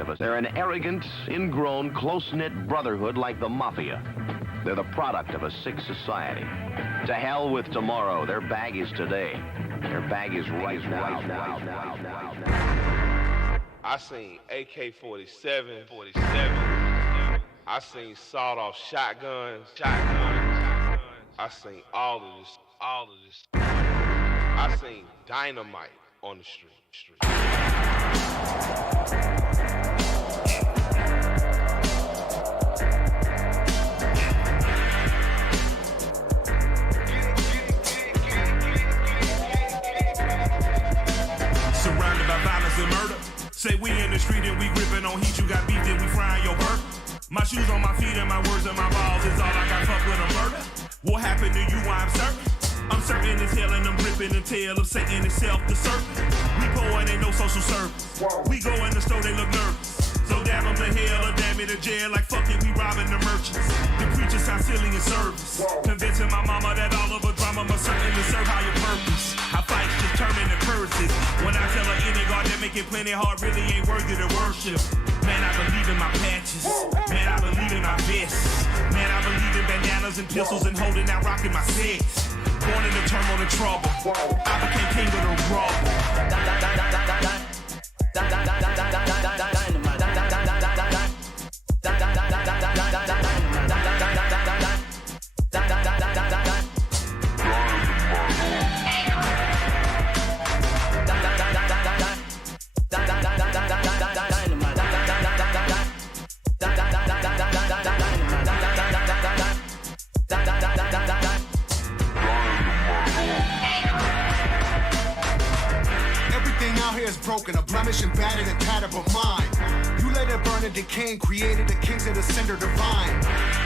of us. They're an arrogant, ingrown, close-knit brotherhood like the mafia. They're the product of a sick society. To hell with tomorrow. Their bag is today. Their bag is right now. I seen AK-47, I seen sawed-off shotguns. I seen all of this. I seen dynamite on the street. Surrounded by violence and murder. Say we in the street and we gripping on heat. You got beef, then we frying your burger. My shoes on my feet and my words and my balls is all I got. Fuck with a murder. What happened to you? I'm certain. I'm certain as hell and I'm gripping the tail of Satan itself, the serpent. We poor and ain't no social service. We go in the store, they look nervous. So damn them to hell or damn me to jail. Like fuck it, we robbing the merchants. The preachers sound silly in service. Convincing my mama that all of her drama must certainly serve higher purpose. I fight determined occurrences. When I tell her any God that make it plenty hard really ain't worthy to worship. Man, I believe in my patches. Man, I believe in my vests. Man, I believe in bandanas and pistols and holding out rocking my sets. Born in the turmoil and trouble. I became king of the raw. Is broken, a blemish and battered and tattered but mine. You let it burn and decay and created the kings of the cinder divine.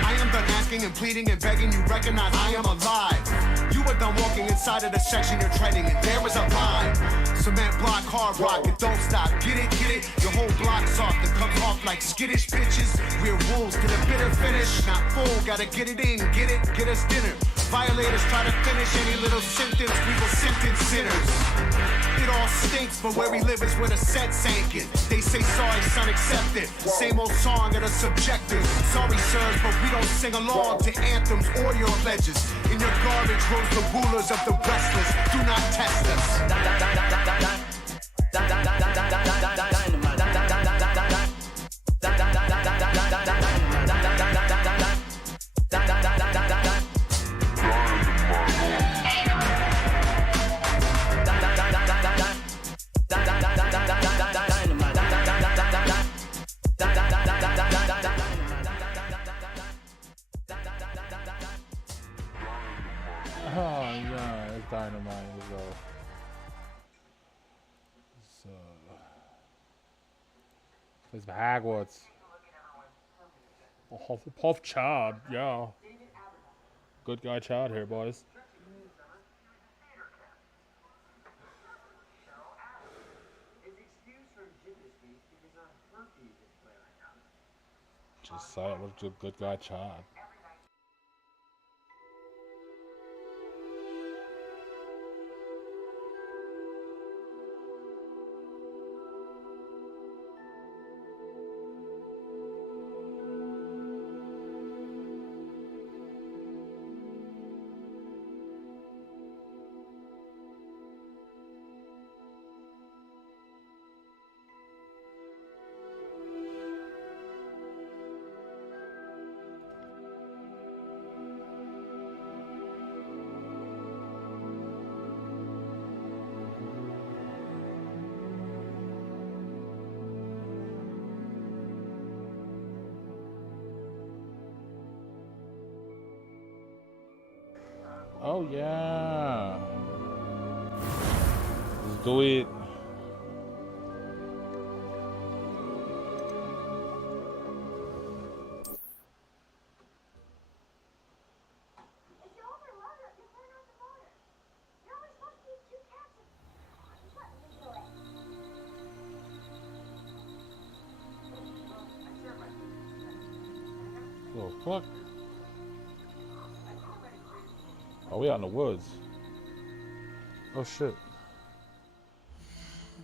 I am done asking and pleading and begging you recognize I am alive. You are done walking inside of the section you're treading and there is a line. Cement block, hard rock, and don't stop. Get it? Your whole block's off and comes off like skittish bitches. We're wolves to the bitter finish. Not full, gotta get it in, get us dinner. Violators try to finish any little sentence, we will sentence sinners. It all stinks, but where we live is where the set sank it. They say sorry, son, accept it. Same old song at a subjective. Sorry, sirs, but we don't sing along to anthems or your pledges. In your garbage rose the rulers of the restless. Do not test us. Oh yeah, it's dynamite as well. So it's Hogwarts. HufflePuff Chad, yeah. Good guy Chad here, boys. Just say it was good guy Chad. Oh yeah. Let's do it. Oh fuck. Oh, we out in the woods. Oh shit.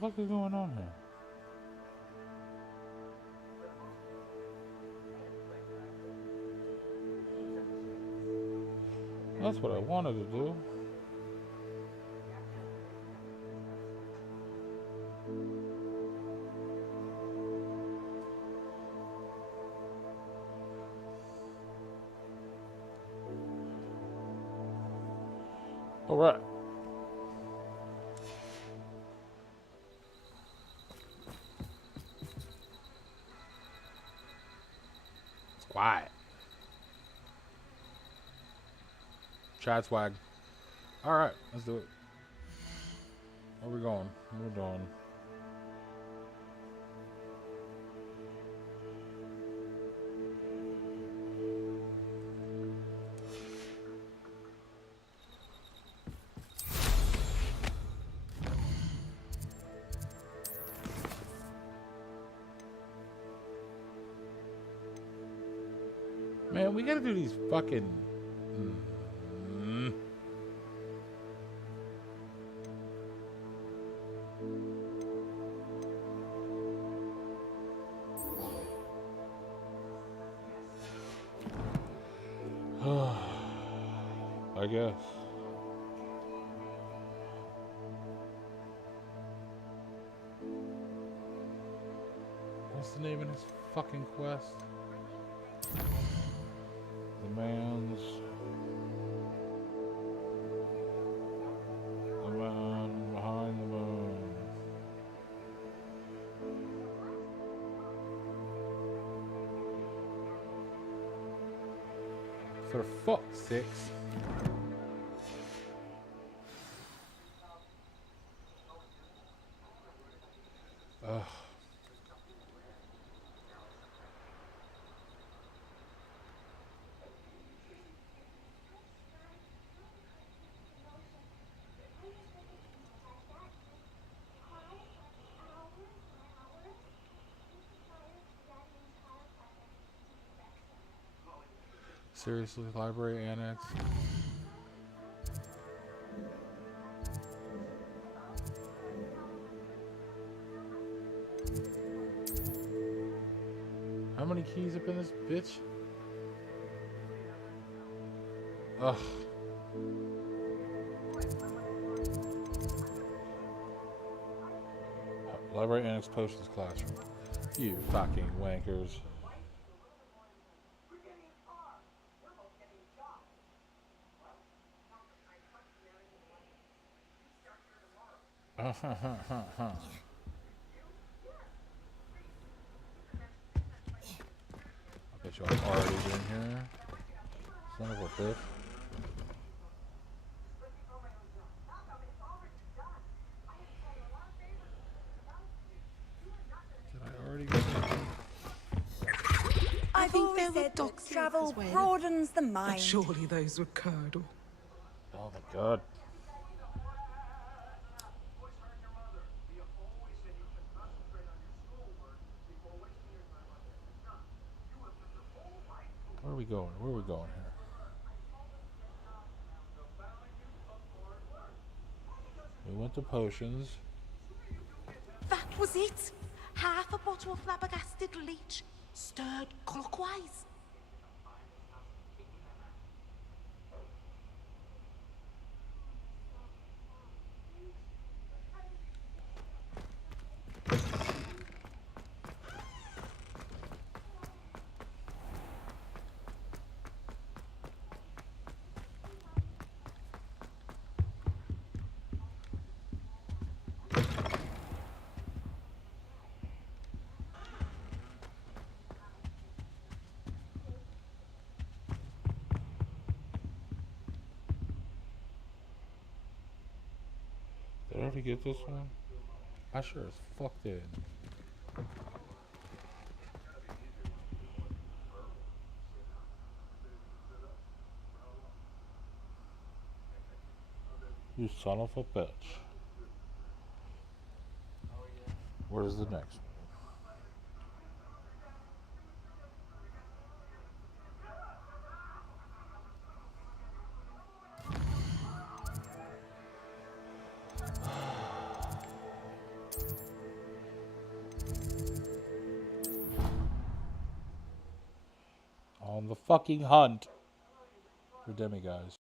What the fuck is going on here? That's what I wanted to do. All right. It's quiet. Chat swag. All right, let's do it. Where we going? We're doing. Man, we gotta do these fucking. I guess. What's the name of this fucking quest? Demands. The man behind the moon. For fuck's sakes. Ugh. Seriously, library annex. How many keys up in this bitch? Ugh. Library annex potions classroom. You fucking wankers. I bet y'all already been here. Son of a bitch. Did I already go there? I think there were docks travel broadens the mind. But surely those were curdle. Oh my god. Where are we going? Where are we going here? We went to potions. That was it. Half a bottle of flabbergasted leech, stirred clockwise. Did I already get this one? I sure as fuck did. You son of a bitch. Where's the next one? On the fucking hunt for demigods.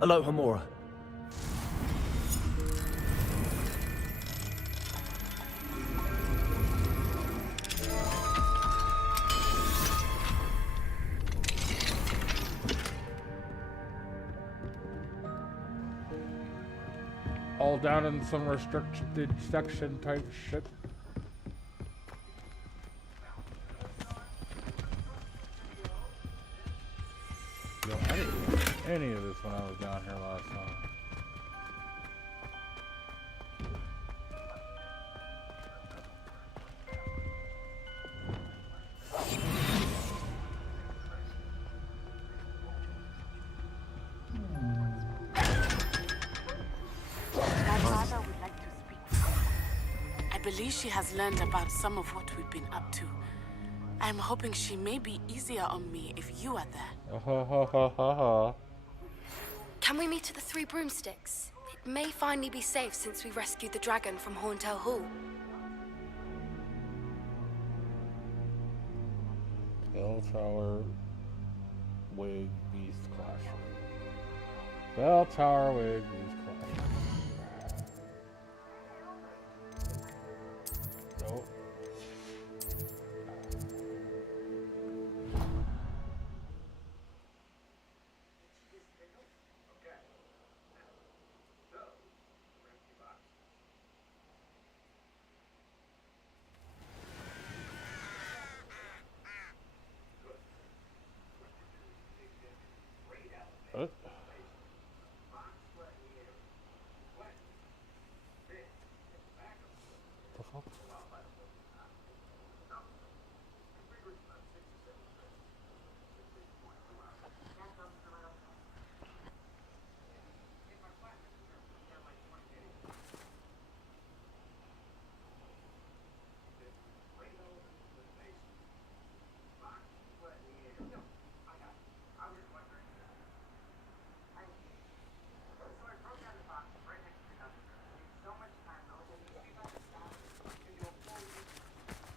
Aloha Mora. All down in some restricted section type shit. Yo, I didn't do any of this when I was down here last time. My father would like to speak with you. I believe she has learned about some of what we've been up to. I'm hoping she may be easier on me if you are there. Can we meet at the Three Broomsticks? It may finally be safe since we rescued the dragon from Horntail Hall. Bell Tower, Wig, Beast Classroom. Bell Tower, Wig, Beast Classroom. Nope. The fuck?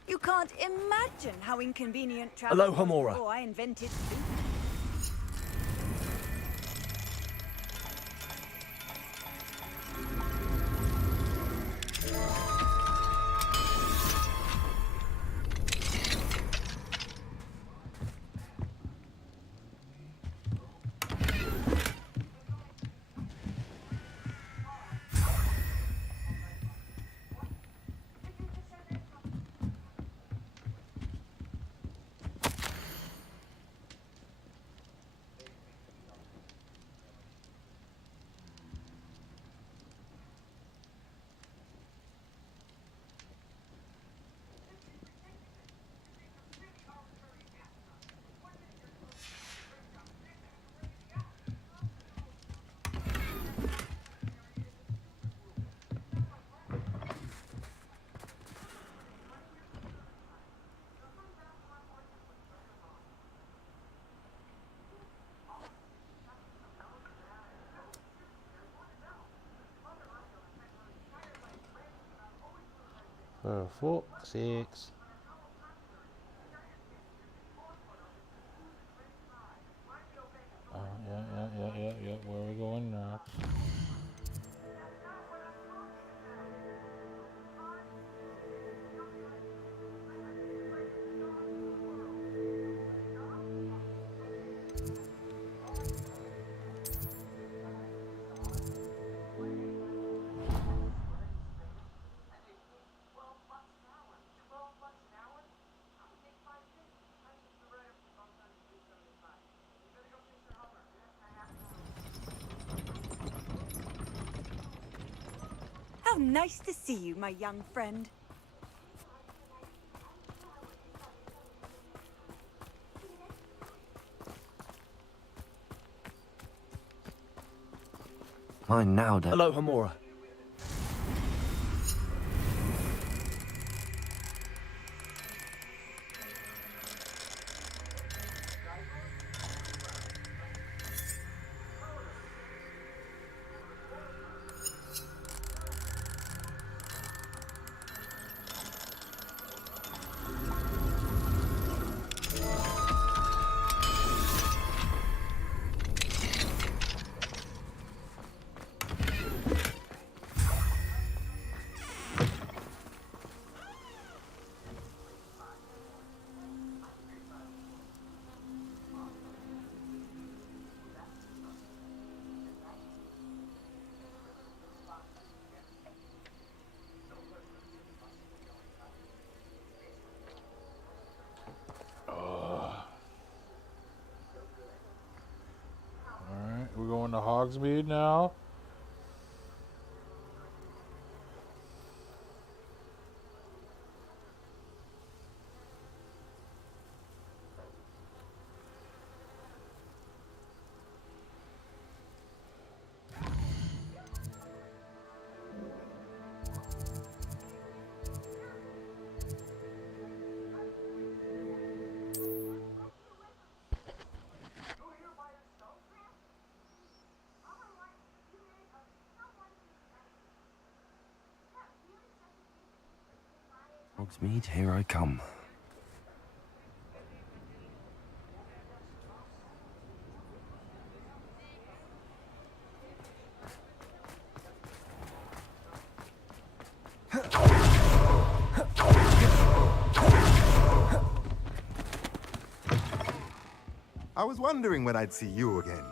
You can't imagine how inconvenient travel Aloha was Mora. before I invented food. Four, six. Yeah. Where are we going now? nice to see you, my young friend. Mine now, Dad. Hello, Hamura. We're going to Hogsmeade now. Hogsmeade, here I come. I was wondering when I'd see you again.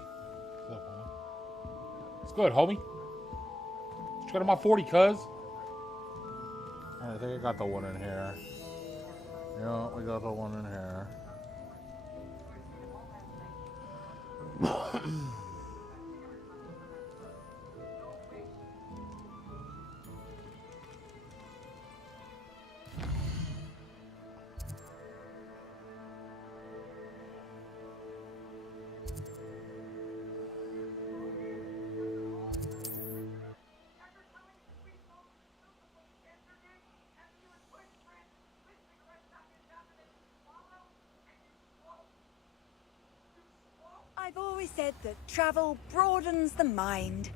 It's good, homie. Just got on my 40, cuz. I think I got the one in here. Yeah, we got the one in here. I've always said that travel broadens the mind.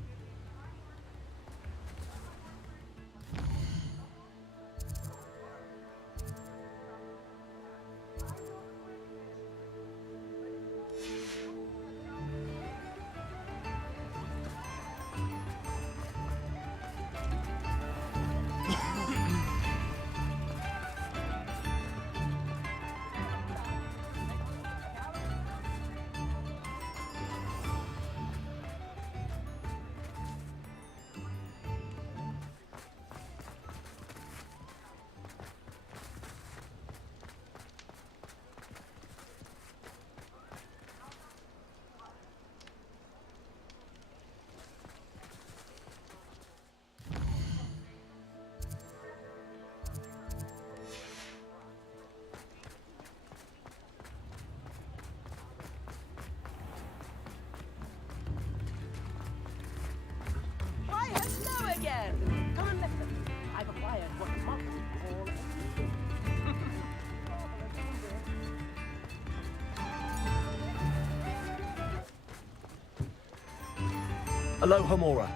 Come and listen. I've acquired what monks call Hello, Hamura.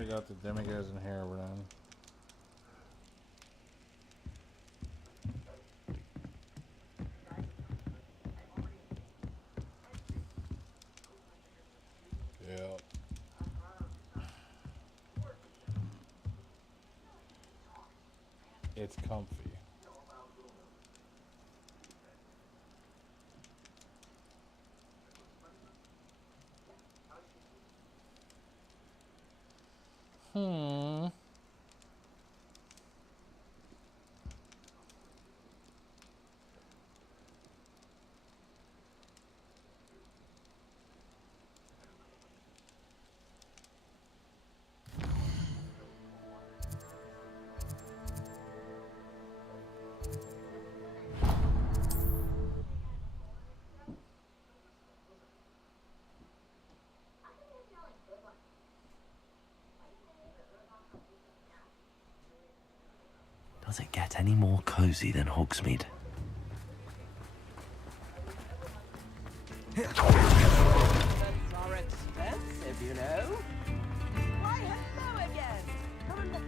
already got the demigods in here, we're done. Yep. It's comfy. Does it get any more cozy than Hogsmeade? Pets are expensive, you know. Why, hello again. Come and look.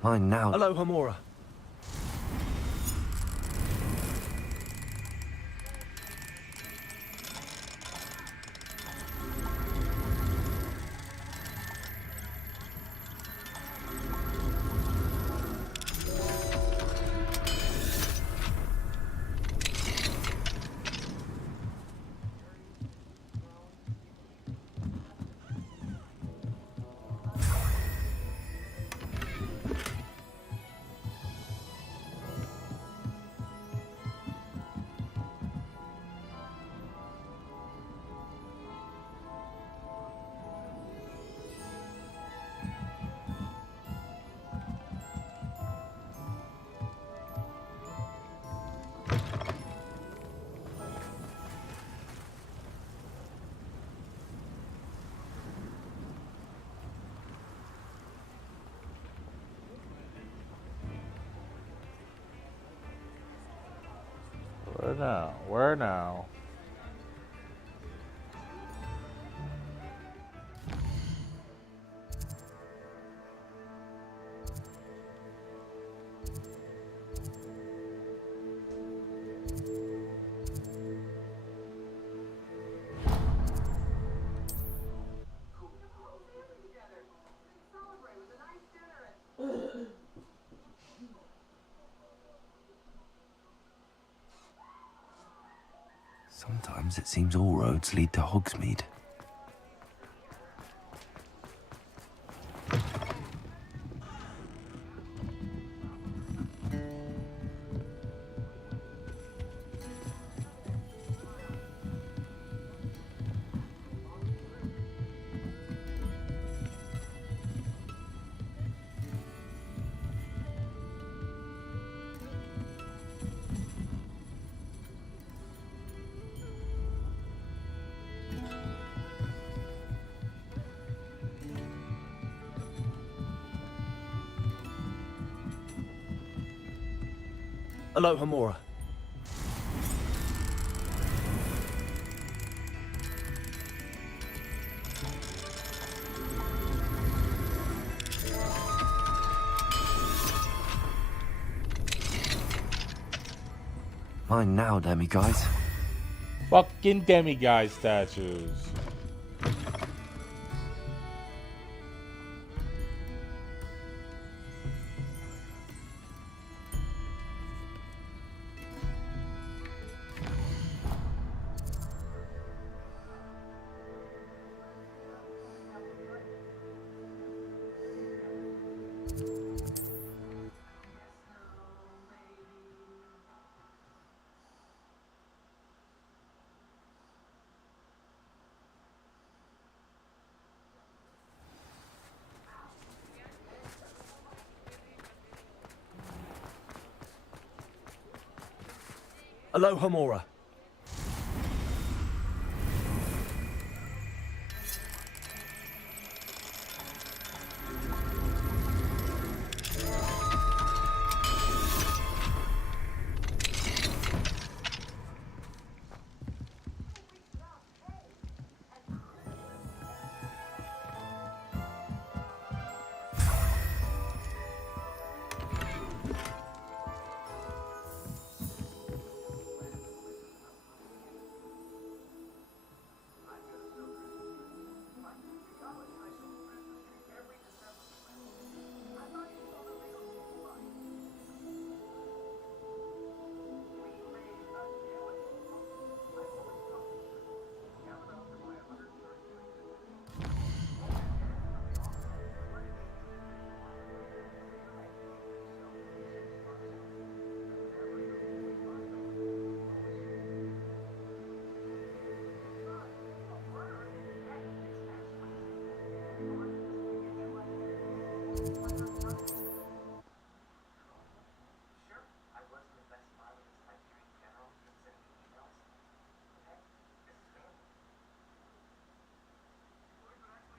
Mine now. Hello, Hamora. Where now? Where now? Sometimes it seems all roads lead to Hogsmeade. Aloha Mora. Mine now, demiguise. Fucking demiguise statues. Aloha Mora.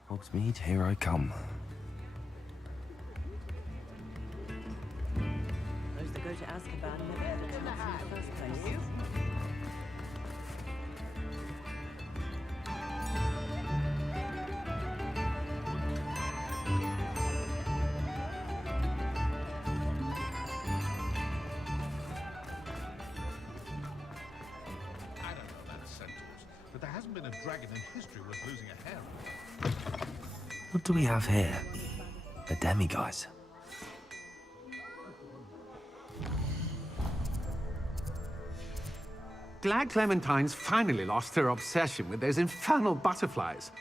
Hogsmeade, here I come. Those that go to Azkaban never get a chance in the first place. I don't know about centaurs, but there hasn't been a dragon in history worth losing a hair on. What do we have here? A demiguise. Glad Clementine's finally lost her obsession with those infernal butterflies.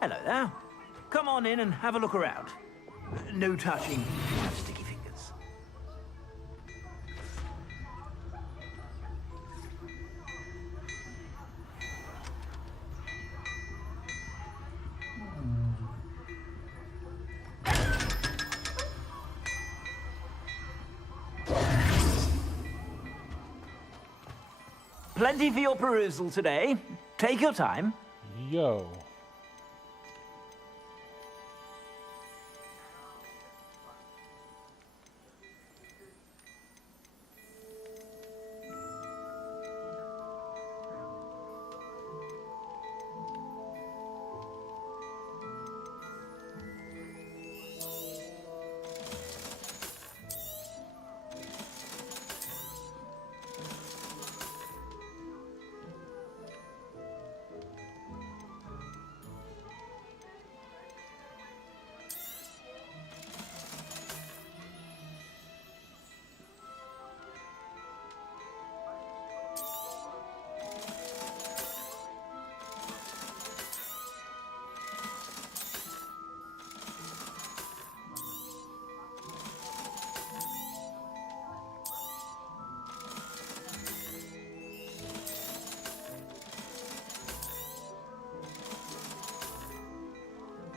Hello there. Come on in and have a look around. No touching. Sticky fingers. Plenty for your perusal today. Take your time. Yo.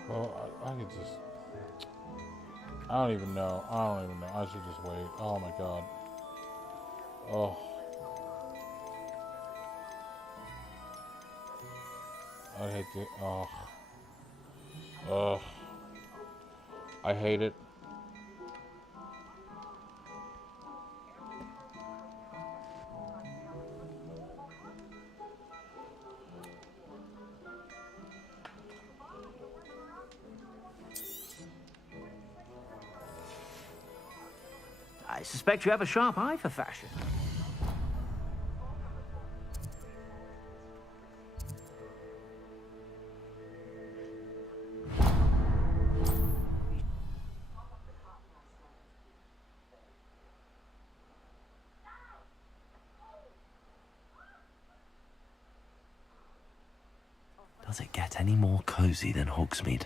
Well, I could just... I don't even know. I should just wait. Oh my god. Oh. I hate it. Oh. Ugh. I hate it. I suspect you have a sharp eye for fashion. Does it get any more cozy than Hogsmeade?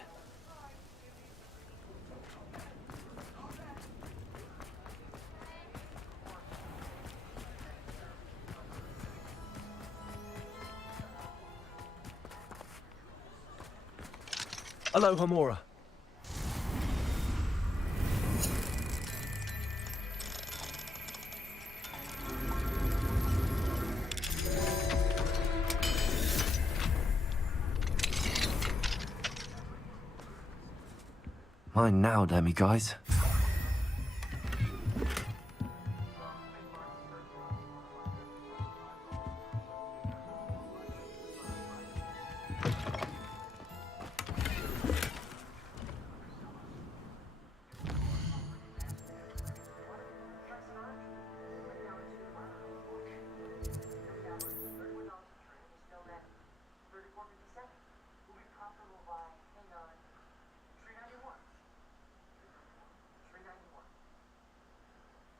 Aloha Mora. Mine now, Demi guys.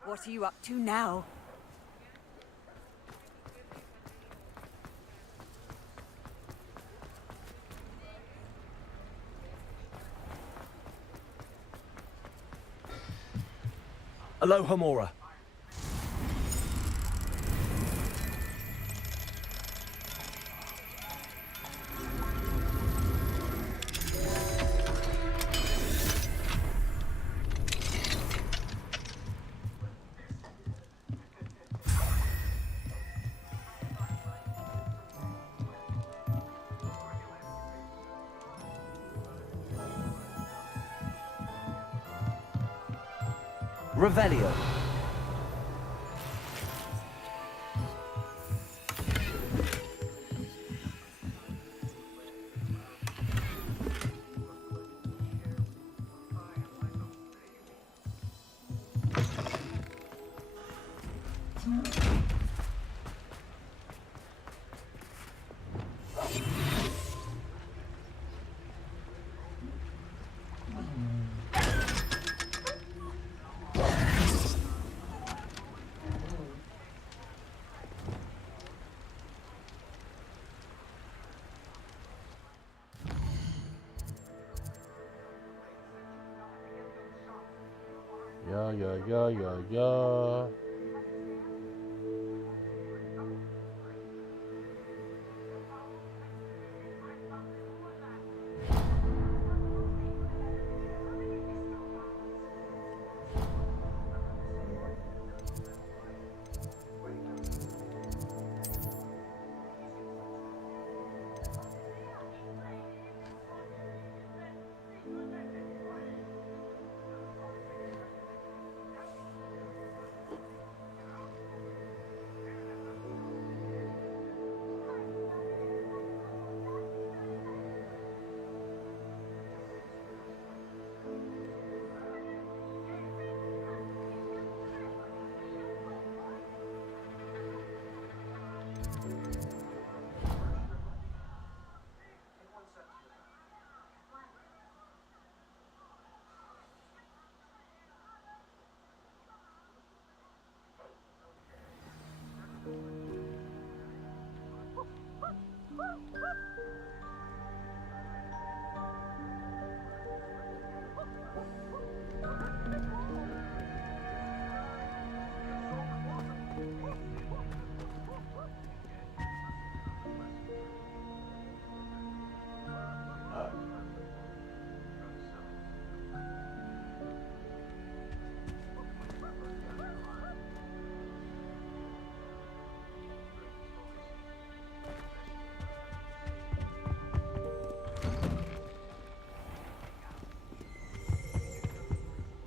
What are you up to now? Aloha Mora. Revelio. Yeah.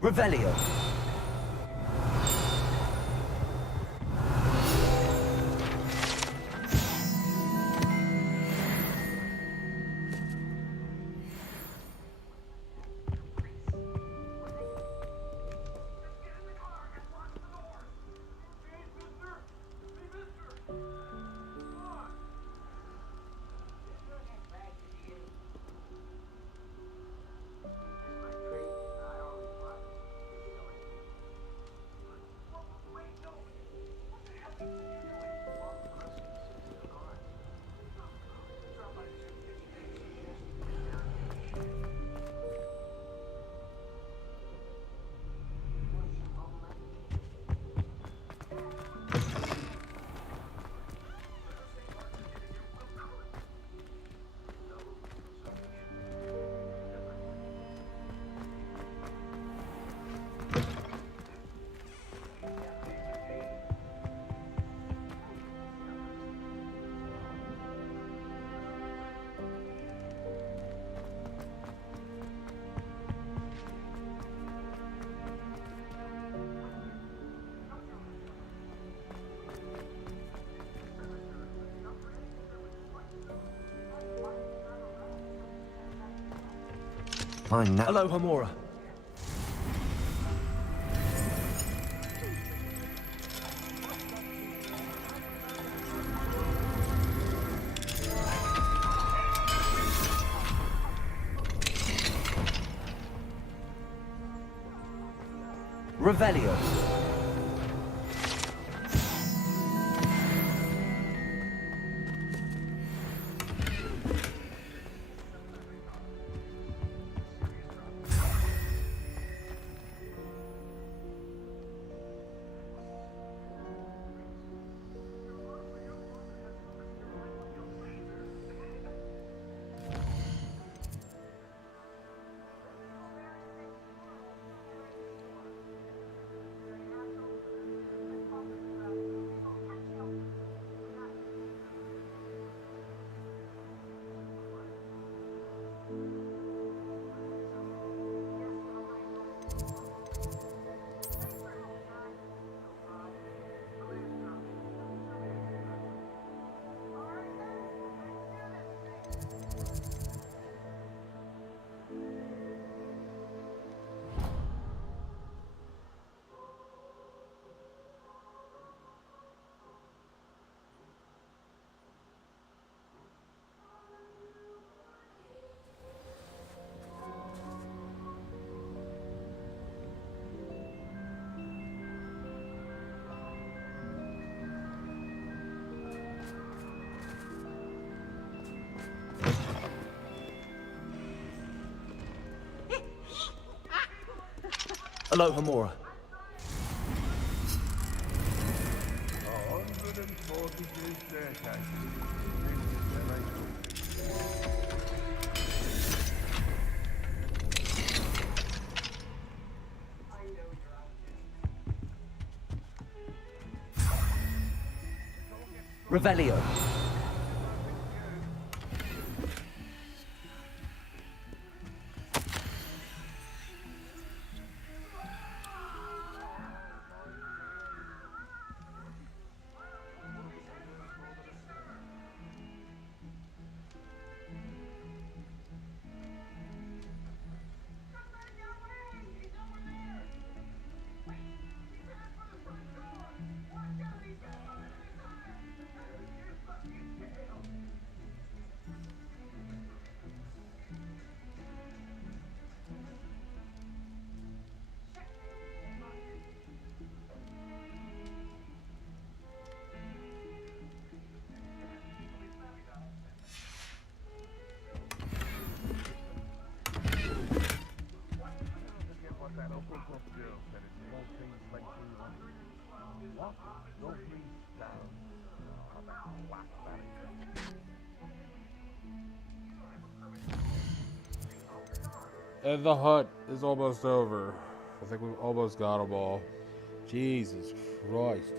Revelio. Aloha Mora. Revelio. Aloha Mora. 140 staircases. Revelio. And the hut is almost over. I think we've almost got them all. Jesus Christ.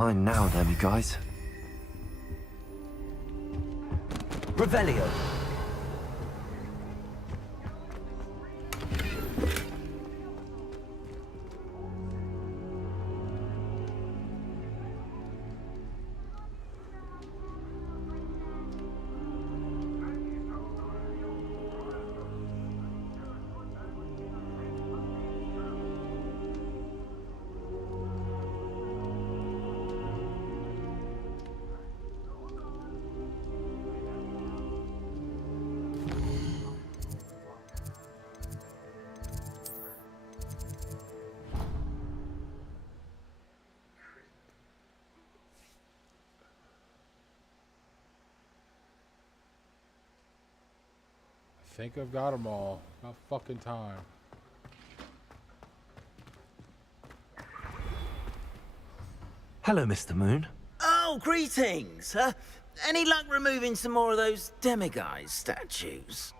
Mine now, then, you guys. Revelio. I think I've got them all. About fucking time. Hello, Mr. Moon. Oh, greetings. Any luck removing some more of those demiguise statues?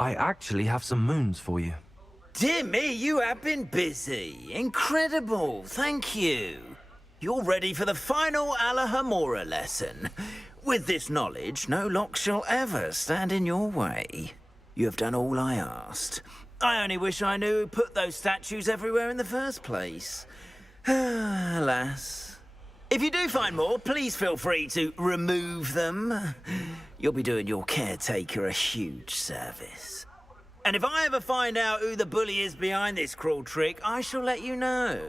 I actually have some moons for you. Dear me, you have been busy. Incredible. Thank you. You're ready for the final Alahomora lesson. With this knowledge, no lock shall ever stand in your way. You have done all I asked. I only wish I knew who put those statues everywhere in the first place. Alas. If you do find more, please feel free to remove them. You'll be doing your caretaker a huge service. And if I ever find out who the bully is behind this cruel trick, I shall let you know.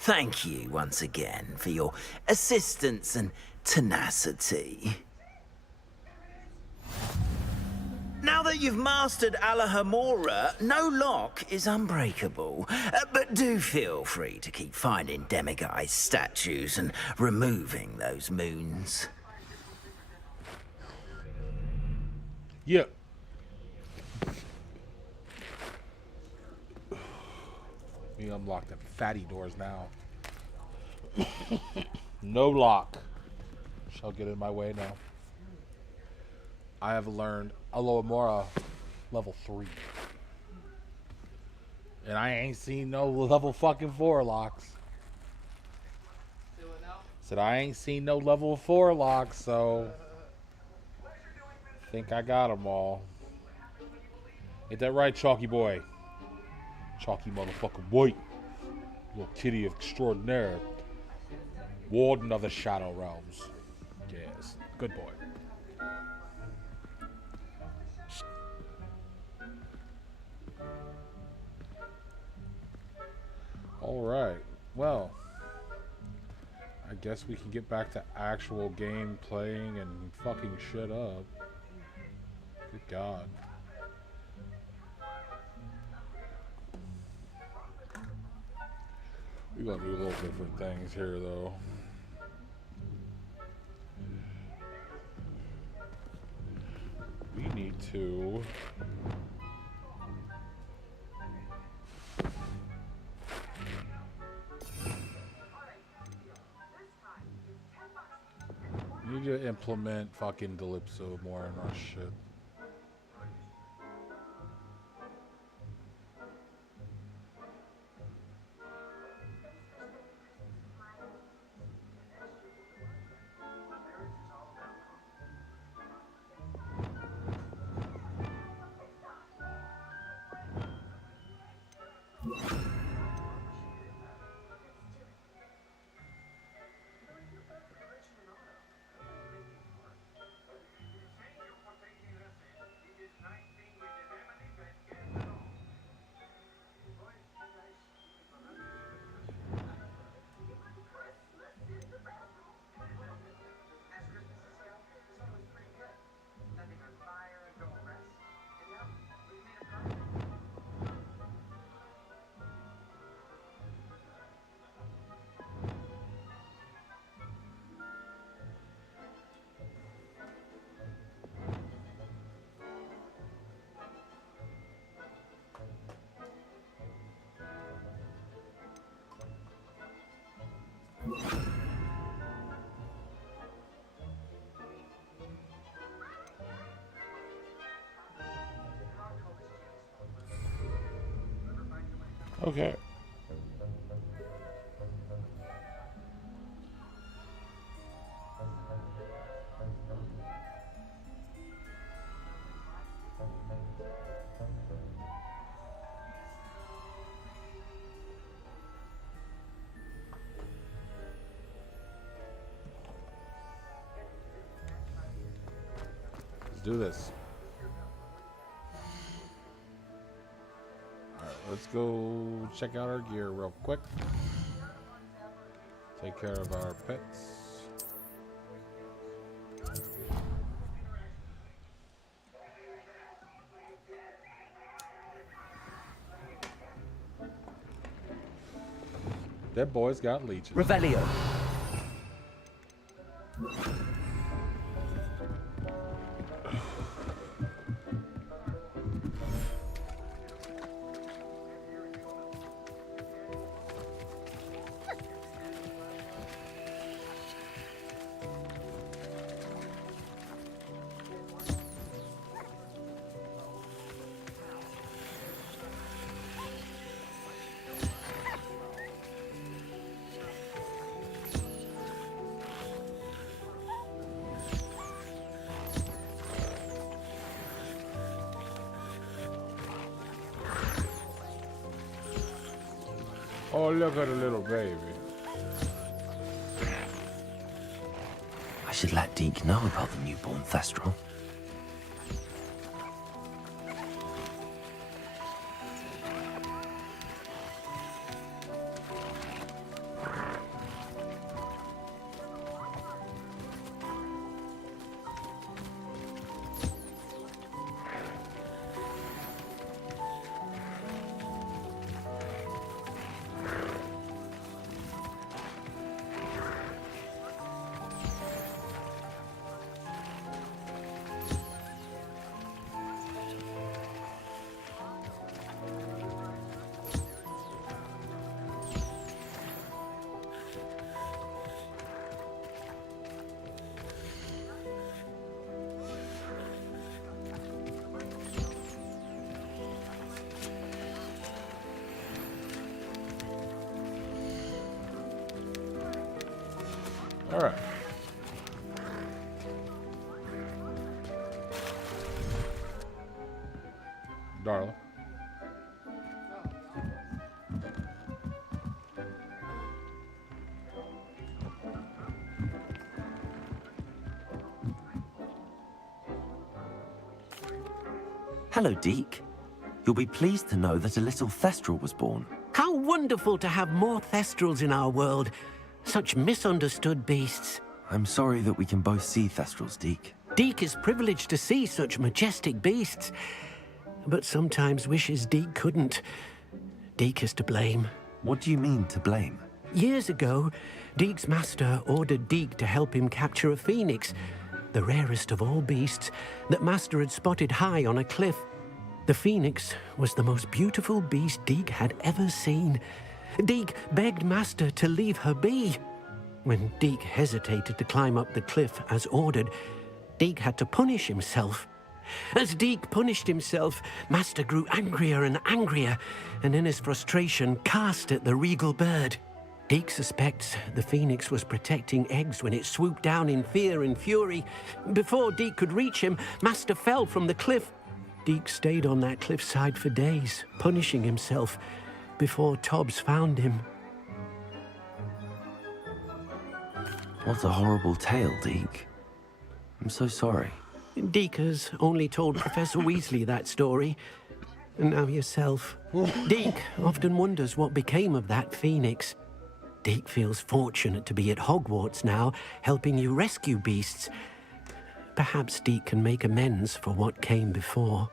Thank you once again for your assistance and tenacity. Now that you've mastered Alahomora, no lock is unbreakable. But do feel free to keep finding demiguise statues and removing those moons. Yep. We unlock them fatty doors now. No lock shall get in my way now. I have learned Alahomora level 3. And I ain't seen no level fucking 4 locks. Said I ain't seen no level 4 locks, so I think I got them all. Ain't that right, Chalky boy? Chalky motherfucking white. Little kitty extraordinaire. Warden of the Shadow Realms. Yes, good boy. Alright, well, I guess we can get back to actual game playing and fucking shit up. Good God. We're gonna do little different things here, though. We need to... We need to implement fucking Calypso more in our shit. Okay. do this. Alright, let's go check out our gear real quick. Take care of our pets. That boy's got leeches. Revelio. Oh, look at the little baby. I should let Deke know about the newborn Thestral. All right. Darla. Hello, Deke. You'll be pleased to know that a little Thestral was born. How wonderful to have more Thestrals in our world. Such misunderstood beasts. I'm sorry that we can both see Thestrals, Deke. Deke is privileged to see such majestic beasts, but sometimes wishes Deke couldn't. Deke is to blame. What do you mean, to blame? Years ago, Deke's master ordered Deke to help him capture a phoenix, the rarest of all beasts that master had spotted high on a cliff. The phoenix was the most beautiful beast Deke had ever seen. Deke begged master to leave her be. When Deke hesitated to climb up the cliff as ordered, Deke had to punish himself. As Deke punished himself, master grew angrier and angrier, and in his frustration cast at the regal bird. Deke suspects the phoenix was protecting eggs when it swooped down in fear and fury. Before Deke could reach him, master fell from the cliff. Deke stayed on that cliffside for days, punishing himself, before Tobbs found him. What a horrible tale, Deke. I'm so sorry. Deke has only told Professor Weasley that story. And now yourself. Deke often wonders what became of that phoenix. Deke feels fortunate to be at Hogwarts now, helping you rescue beasts. Perhaps Deke can make amends for what came before.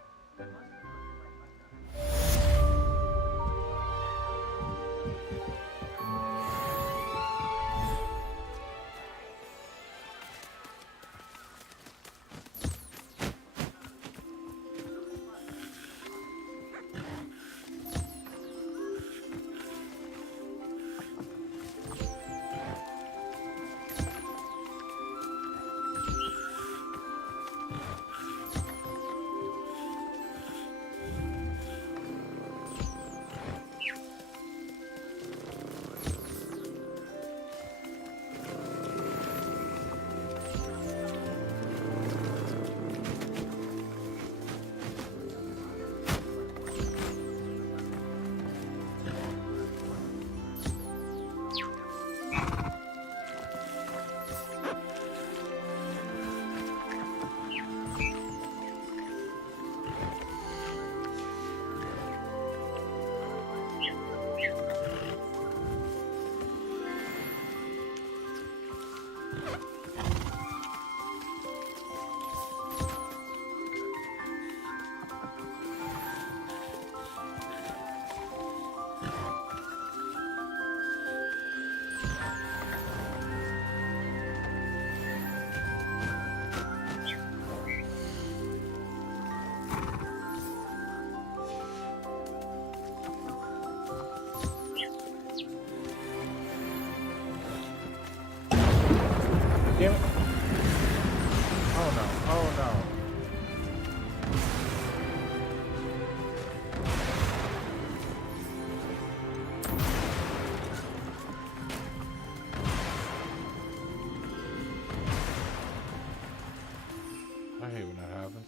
I hate when that happens.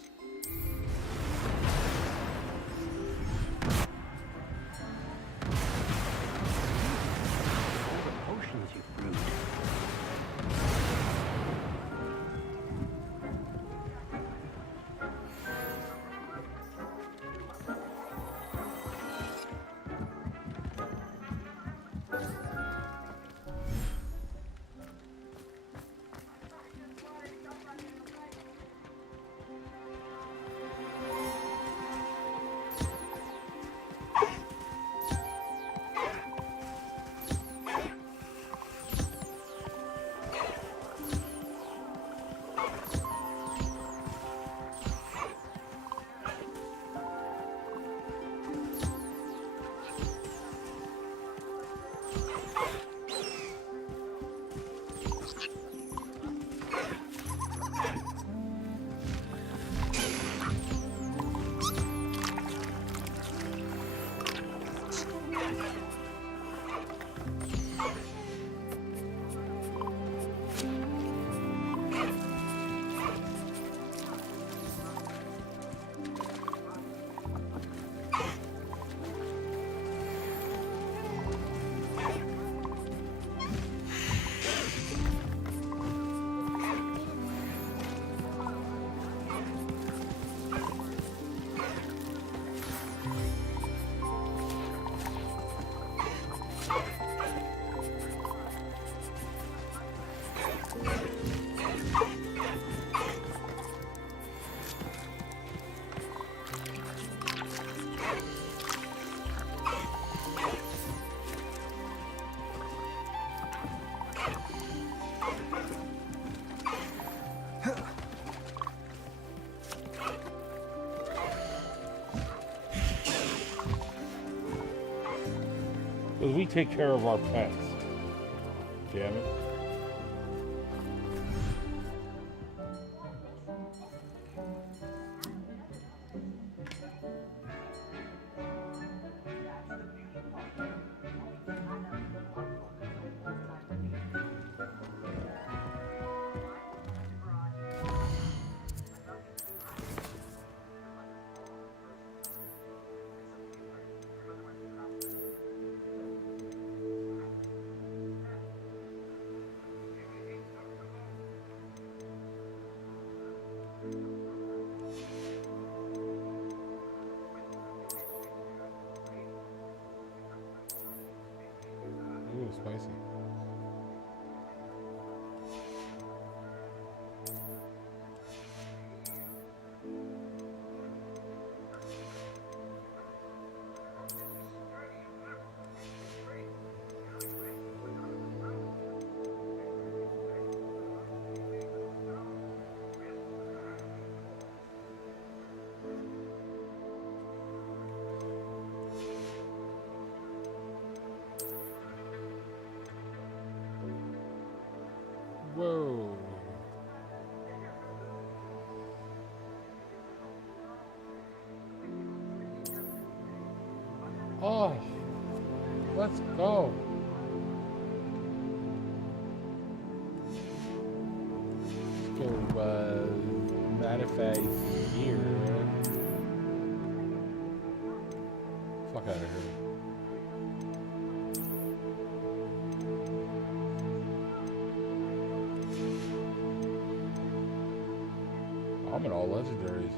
All the potions you've brewed. Because we take care of our pets. Damn it. Ooh, spicy. Whoa. Oh, let's go. Let's go, manifest here. Fuck out of here. I'm in all legendaries.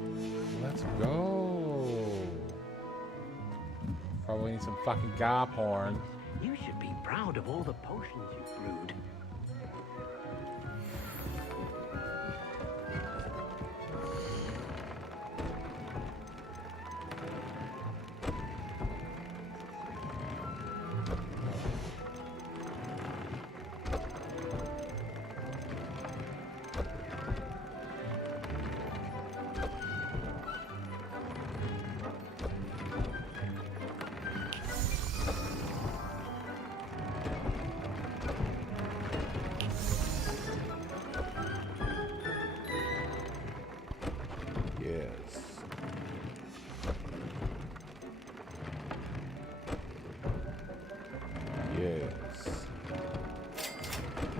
Let's go. Probably need some fucking gop horn. You should be proud of all the potions you've brewed.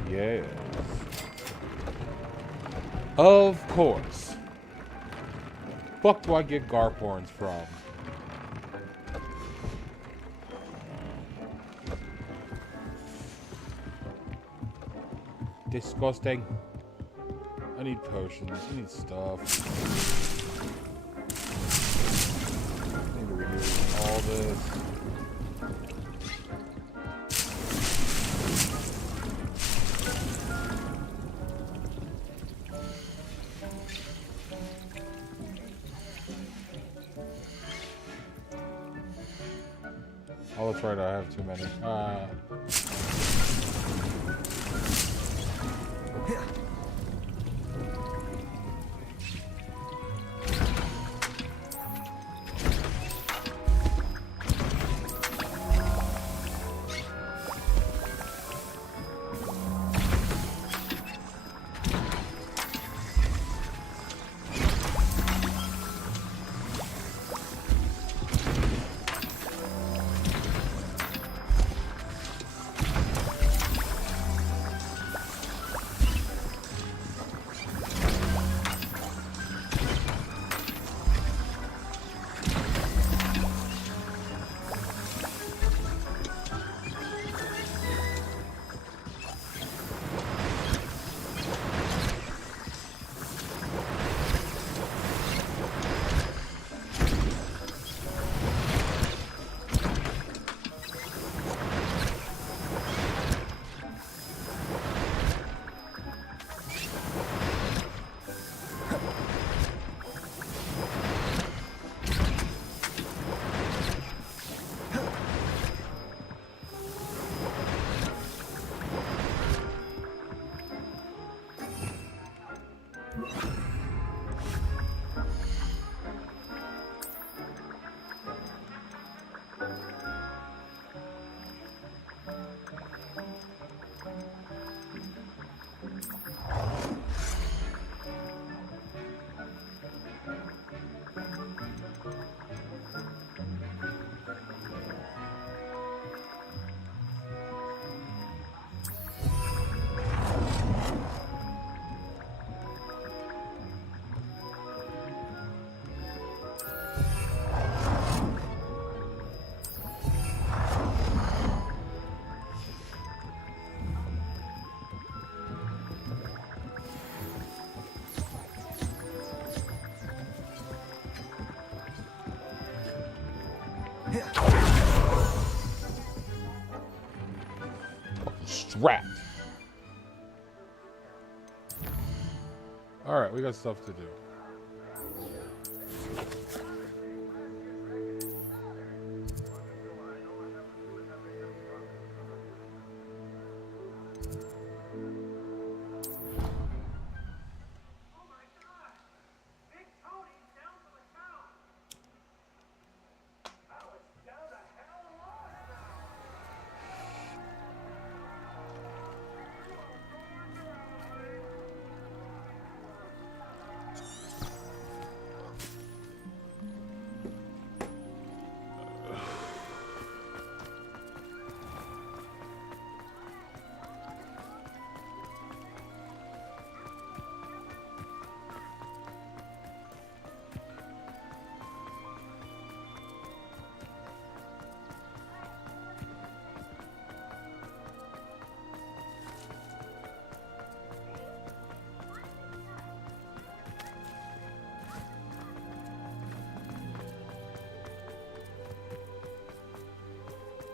Yes. Of course. fuck do I get garp horns from? Disgusting. I need potions. I need stuff. I need to remove all this. Oh, that's right. I have too many. Strapped. Alright, we got stuff to do.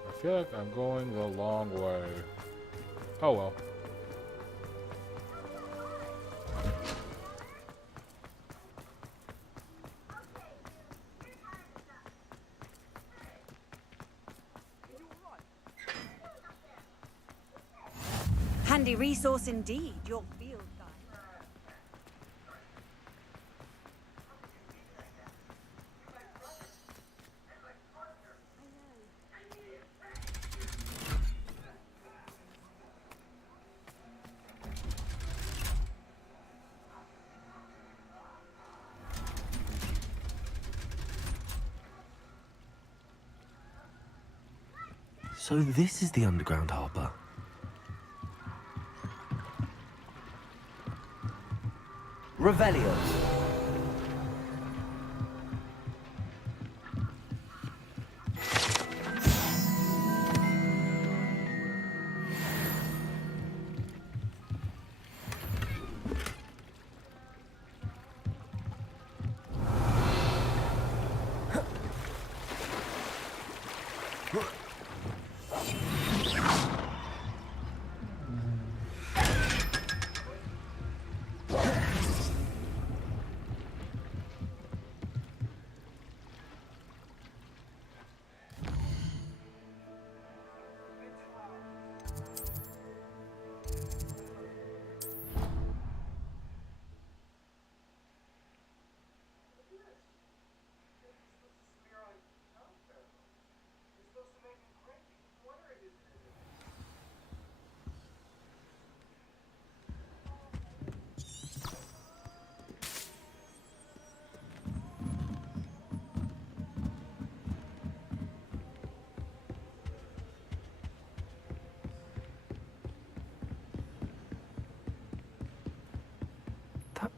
I feel like I'm going the long way. Oh well. Handy resource indeed, your field guide. So this is the underground harbour. Revelio.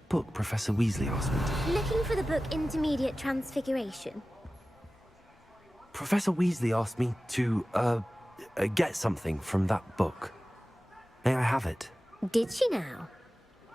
book Professor Weasley asked me to? Looking for the book Intermediate Transfiguration? Professor Weasley asked me to, get something from that book. May I have it? Did she now?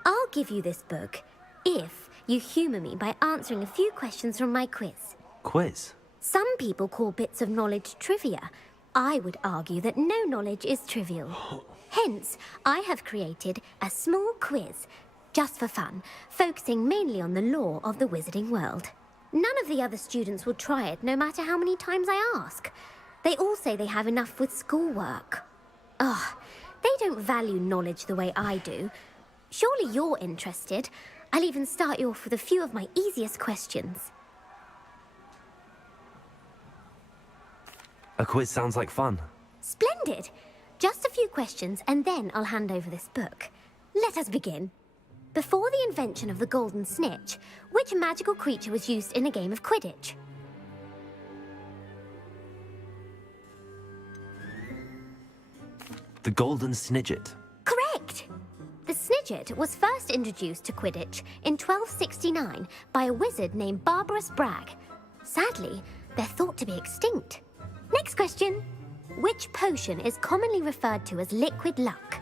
I'll give you this book if you humour me by answering a few questions from my quiz. Quiz? Some people call bits of knowledge trivia. I would argue that no knowledge is trivial. Hence, I have created a small quiz, just for fun, focusing mainly on the lore of the wizarding world. None of the other students will try it, no matter how many times I ask. They all say they have enough with schoolwork. Ugh, they don't value knowledge the way I do. Surely you're interested. I'll even start you off with a few of my easiest questions. A quiz sounds like fun. Splendid! Just a few questions and then I'll hand over this book. Let us begin. Before the invention of the golden snitch, which magical creature was used in a game of Quidditch? The golden snidget. Correct! The snidget was first introduced to Quidditch in 1269 by a wizard named Barbarous Bragg. Sadly, they're thought to be extinct. Next question. Which potion is commonly referred to as liquid luck?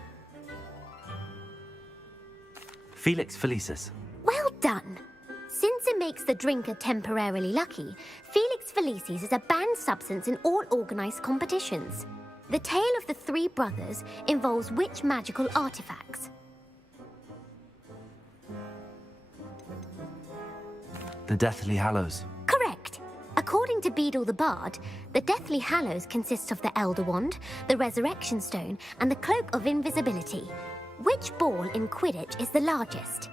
Felix Felicis. Well done. Since it makes the drinker temporarily lucky, Felix Felicis is a banned substance in all organised competitions. The tale of the three brothers involves which magical artifacts? The Deathly Hallows. Correct. According to Beadle the Bard, the Deathly Hallows consists of the Elder Wand, the Resurrection Stone, and the Cloak of Invisibility. Which ball in Quidditch is the largest?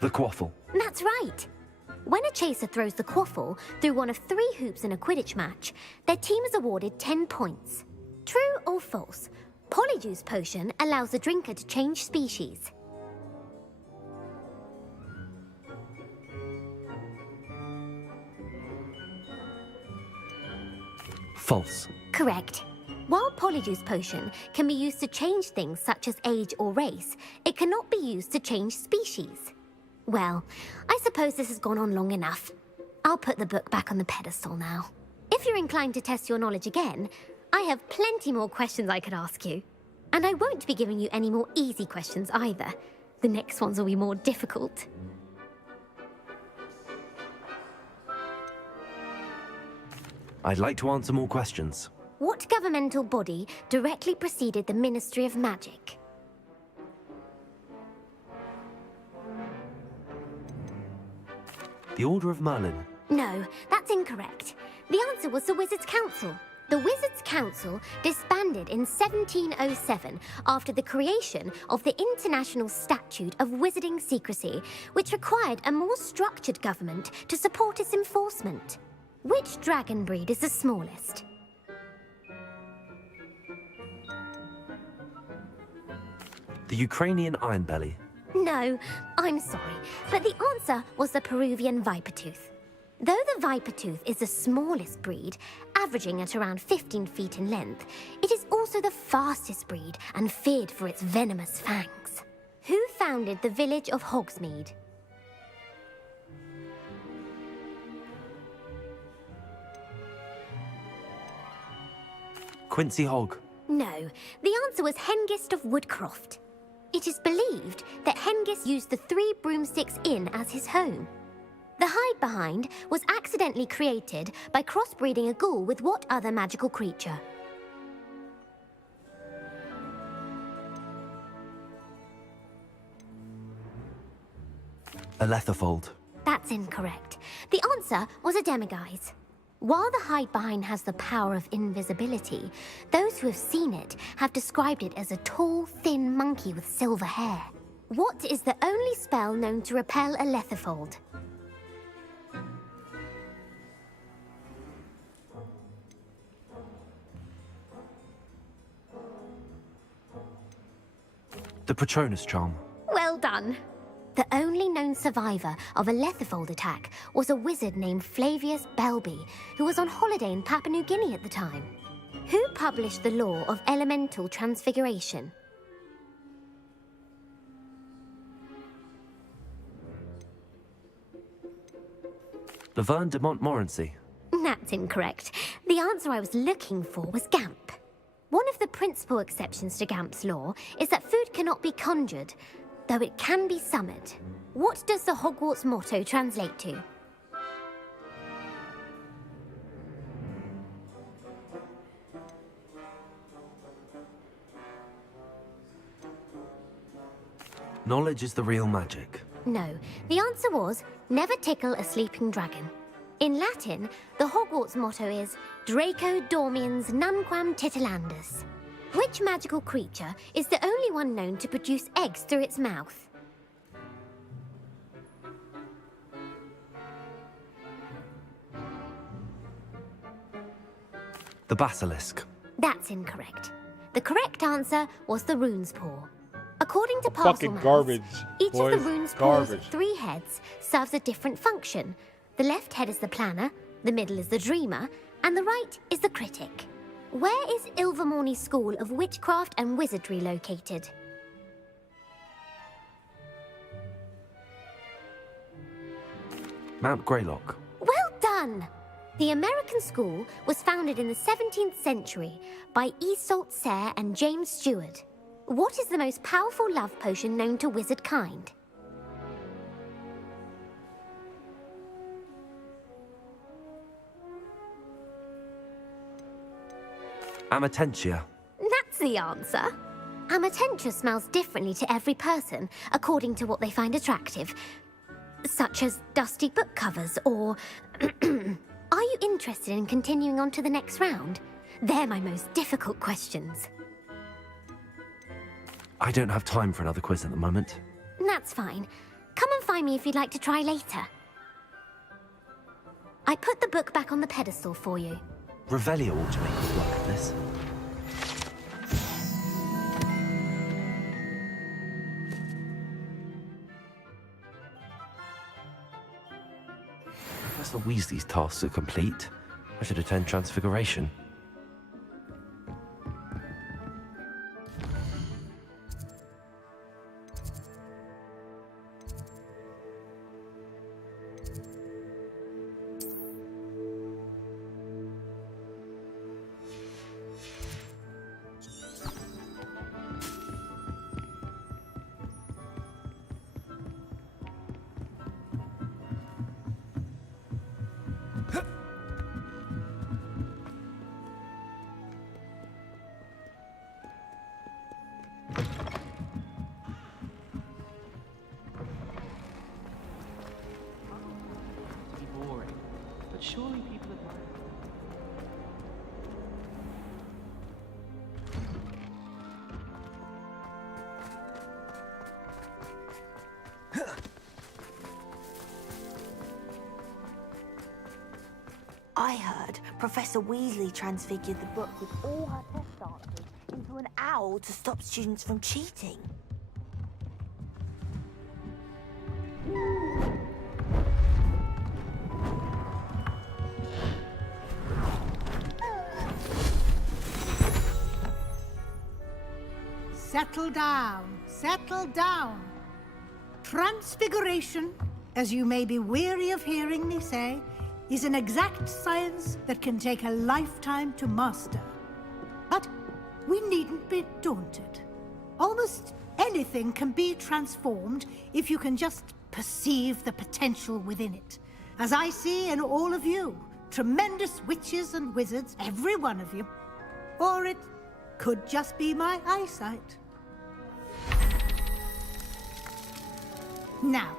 The quaffle. That's right. When a chaser throws the quaffle through one of 3 hoops in a Quidditch match, their team is awarded 10 points. True or false? Polyjuice potion allows the drinker to change species. False. Correct. While Polyjuice potion can be used to change things such as age or race, it cannot be used to change species. Well, I suppose this has gone on long enough. I'll put the book back on the pedestal now. If you're inclined to test your knowledge again, I have plenty more questions I could ask you. And I won't be giving you any more easy questions either. The next ones will be more difficult. I'd like to answer more questions. What governmental body directly preceded the Ministry of Magic? The Order of Merlin. No, that's incorrect. The answer was the Wizards' Council. The Wizards' Council disbanded in 1707 after the creation of the International Statute of Wizarding Secrecy, which required a more structured government to support its enforcement. Which dragon breed is the smallest? The Ukrainian Ironbelly. No, I'm sorry, but the answer was the Peruvian Vipertooth. Though the Vipertooth is the smallest breed, averaging at around 15 feet in length, it is also the fastest breed and feared for its venomous fangs. Who founded the village of Hogsmeade? Quincy Hogg. No, the answer was Hengist of Woodcroft. It is believed that Hengist used the 3 Broomsticks Inn as his home. The hide-behind was accidentally created by crossbreeding a ghoul with what other magical creature? A Letherfold. That's incorrect. The answer was a Demiguise. While the hide-behind has the power of invisibility, those who have seen it have described it as a tall, thin monkey with silver hair. What is the only spell known to repel a Letherfold? The Patronus Charm. Well done. The only known survivor of a Letherfold attack was a wizard named Flavius Belby, who was on holiday in Papua New Guinea at the time. Who published the law of elemental transfiguration? Laverne de Montmorency. That's incorrect. The answer I was looking for was Gamp. One of the principal exceptions to Gamp's law is that food cannot be conjured, though it can be summoned. What does the Hogwarts motto translate to? Knowledge is the real magic. No, the answer was never tickle a sleeping dragon. In Latin, the Hogwarts motto is Draco dormiens nunquam titilandus. Which magical creature is the only one known to produce eggs through its mouth? The basilisk. That's incorrect. The correct answer was the rune's paw. According to Fucking Parcel garbage, each boys. of the rune's paw's Garbage. 3 heads serves a different function. The left head is the planner, the middle is the dreamer, and the right is the critic. Where is Ilvermorny's School of Witchcraft and Wizardry located? Mount Greylock. Well done! The American school was founded in the 17th century by Iseult Sayre and James Stewart. What is the most powerful love potion known to wizard kind? Amatentia. That's the answer. Amatentia smells differently to every person, according to what they find attractive, such as dusty book covers or... Are you interested in continuing on to the next round? They're my most difficult questions. I don't have time for another quiz at the moment. That's fine. Come and find me if you'd like to try later. I put the book back on the pedestal for you. Revelio ought to make us work at this. Professor Weasley's tasks are complete. I should attend Transfiguration. Boring, but surely people admire. I heard Professor Weasley transfigured the book with all her test answers into an owl to stop students from cheating. Settle down, settle down. Transfiguration, as you may be weary of hearing me say, is an exact science that can take a lifetime to master. But we needn't be daunted. Almost anything can be transformed if you can just perceive the potential within it. As I see in all of you, tremendous witches and wizards, every one of you. Or it could just be my eyesight. Now,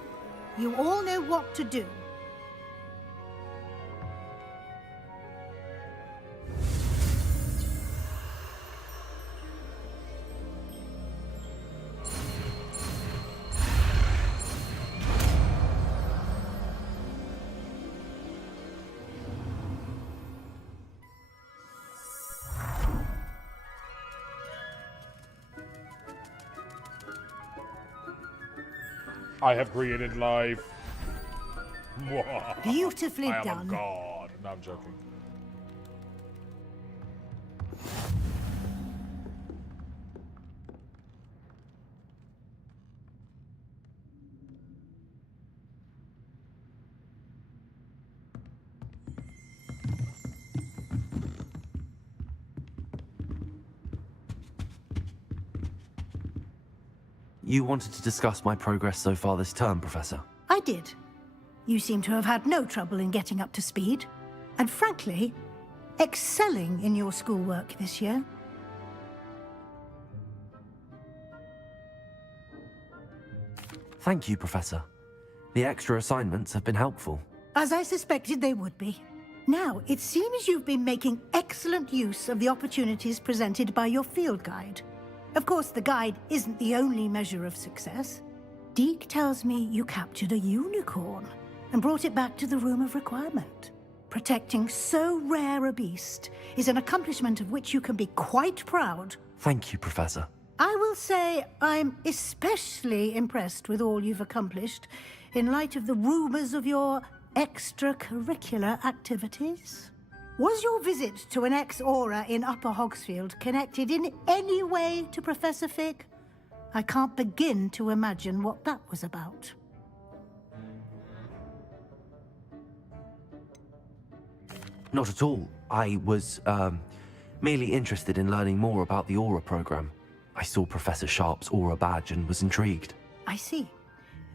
you all know what to do. I have created life. Beautifully I am done. a god. No, I'm joking. You wanted to discuss my progress so far this term, Professor? I did. You seem to have had no trouble in getting up to speed. And frankly, excelling in your schoolwork this year. Thank you, Professor. The extra assignments have been helpful. As I suspected they would be. Now, it seems you've been making excellent use of the opportunities presented by your field guide. Of course, the guide isn't the only measure of success. Deke tells me you captured a unicorn and brought it back to the Room of Requirement. Protecting so rare a beast is an accomplishment of which you can be quite proud. Thank you, Professor. I will say I'm especially impressed with all you've accomplished in light of the rumors of your extracurricular activities. Was your visit to an ex-Aura in Upper Hogsfield connected in any way to Professor Fig? I can't begin to imagine what that was about. Not at all. I was, merely interested in learning more about the Aura program. I saw Professor Sharp's Aura badge and was intrigued. I see.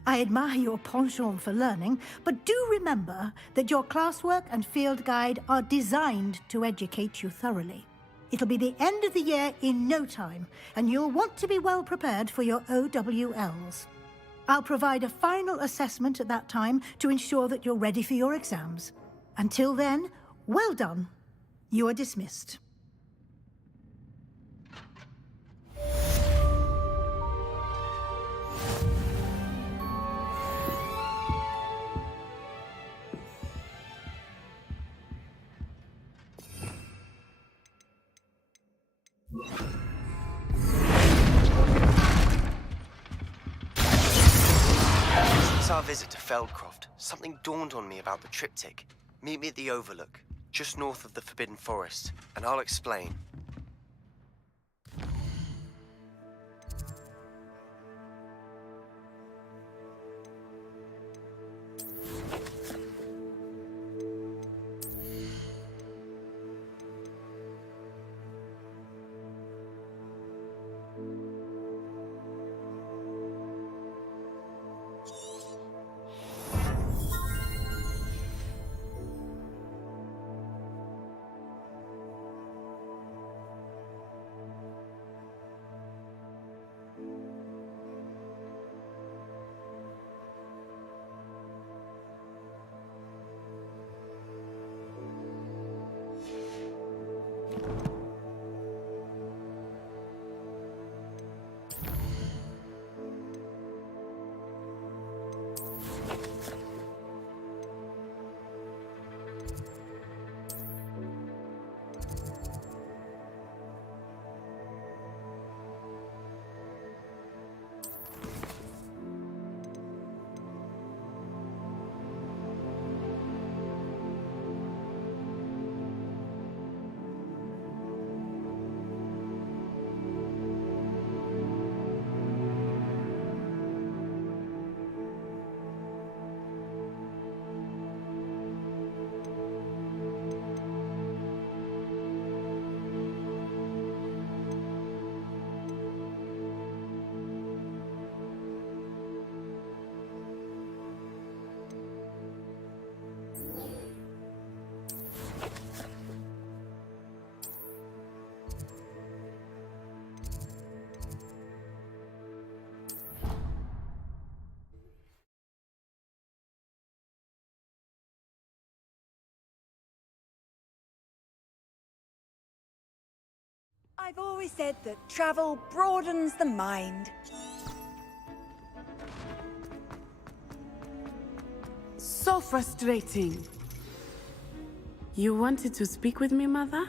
I admire your penchant for learning, but do remember that your classwork and field guide are designed to educate you thoroughly. It'll be the end of the year in no time, and you'll want to be well prepared for your OWLs. I'll provide a final assessment at that time to ensure that you're ready for your exams. Until then, well done. You are dismissed. Since our visit to Feldcroft, something dawned on me about the triptych. Meet me at the Overlook, just north of the Forbidden Forest, and I'll explain. I've always said that travel broadens the mind. So frustrating. You wanted to speak with me, Mother?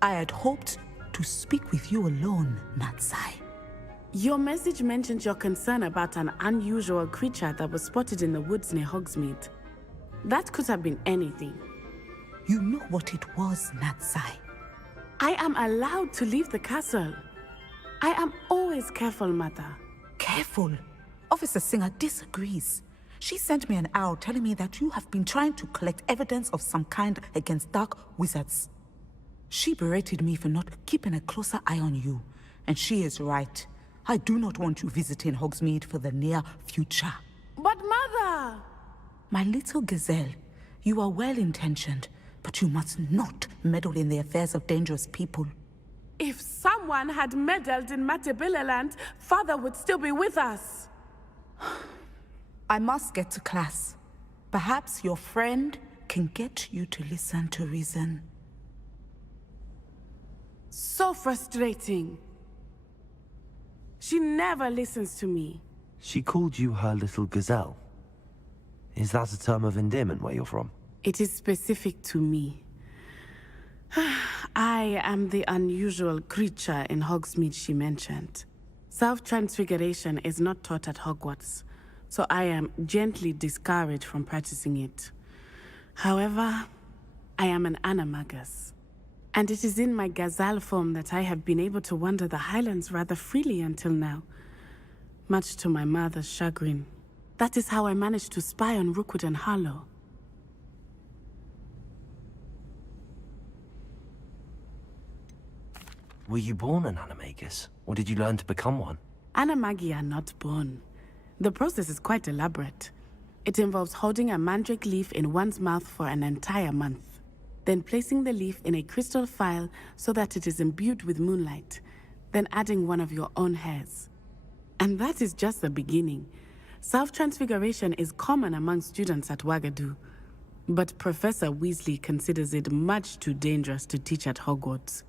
I had hoped to speak with you alone, Natsai. Your message mentioned your concern about an unusual creature that was spotted in the woods near Hogsmeade. That could have been anything. You know what it was, Natsai. I am allowed to leave the castle. I am always careful, Mother. Careful? Officer Singer disagrees. She sent me an owl telling me that you have been trying to collect evidence of some kind against dark wizards. She berated me for not keeping a closer eye on you, and she is right. I do not want you visiting Hogsmeade for the near future. But Mother! My little gazelle, you are well-intentioned, but you must not meddle in the affairs of dangerous people. If someone had meddled in Matabeleland, Father would still be with us. I must get to class. Perhaps your friend can get you to listen to reason. So frustrating. She never listens to me. She called you her little gazelle. Is that a term of endearment where you're from? It is specific to me. I am the unusual creature in Hogsmeade she mentioned. Self-transfiguration is not taught at Hogwarts, so I am gently discouraged from practicing it. However, I am an animagus, and it is in my gazelle form that I have been able to wander the Highlands rather freely until now, much to my mother's chagrin. That is how I managed to spy on Rookwood and Harlow. Were you born an animagus, or did you learn to become one? Animagi are not born. The process is quite elaborate. It involves holding a mandrake leaf in one's mouth for an entire month, then placing the leaf in a crystal phial so that it is imbued with moonlight, then adding one of your own hairs. And that is just the beginning. Self-transfiguration is common among students at Wagadu, but Professor Weasley considers it much too dangerous to teach at Hogwarts.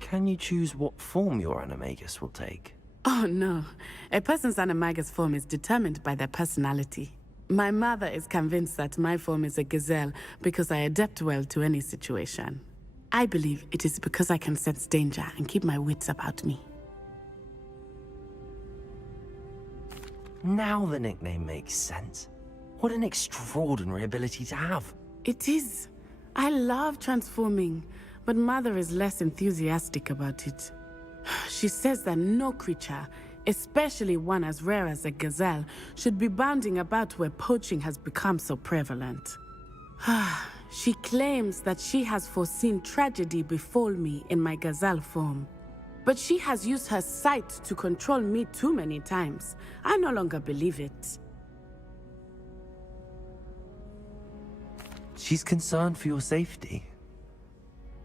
Can you choose what form your animagus will take? Oh no, a person's animagus form is determined by their personality. My mother is convinced that my form is a gazelle because I adapt well to any situation. I believe it is because I can sense danger and keep my wits about me. Now the nickname makes sense. What an extraordinary ability to have. It is. I love transforming, but Mother is less enthusiastic about it. She says that no creature, especially one as rare as a gazelle, should be bounding about where poaching has become so prevalent. She claims that she has foreseen tragedy befall me in my gazelle form. But she has used her sight to control me too many times. I no longer believe it. She's concerned for your safety.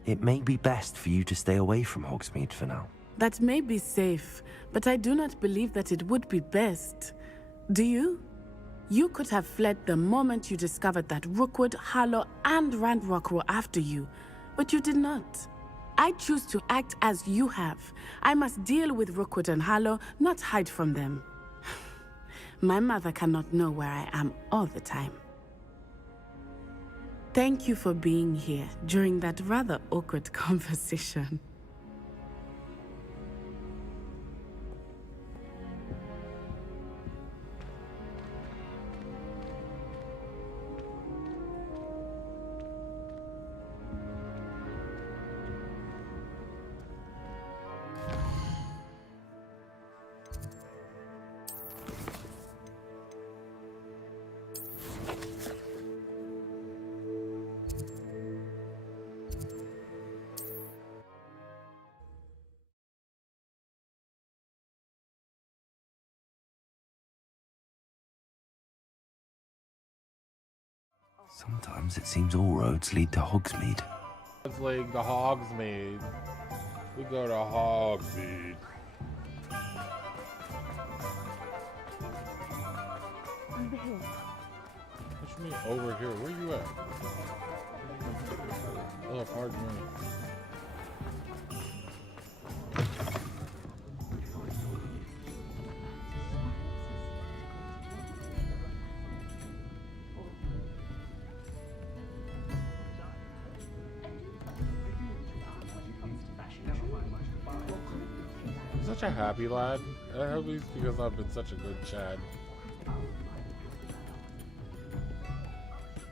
It may be best for you to stay away from Hogsmeade for now. That may be safe, but I do not believe that it would be best. Do you? You could have fled the moment you discovered that Rookwood, Harlow, and Ranrock were after you, but you did not. I choose to act as you have. I must deal with Rookwood and Harlow, not hide from them. My mother cannot know where I am all the time. Thank you for being here during that rather awkward conversation. Sometimes it seems all roads lead to Hogsmeade. It's like the Hogsmeade. We go to Hogsmeade. Over here. What you mean over here? Where you at? Oh, pardon me. such a happy lad. At least because I've been such a good Chad.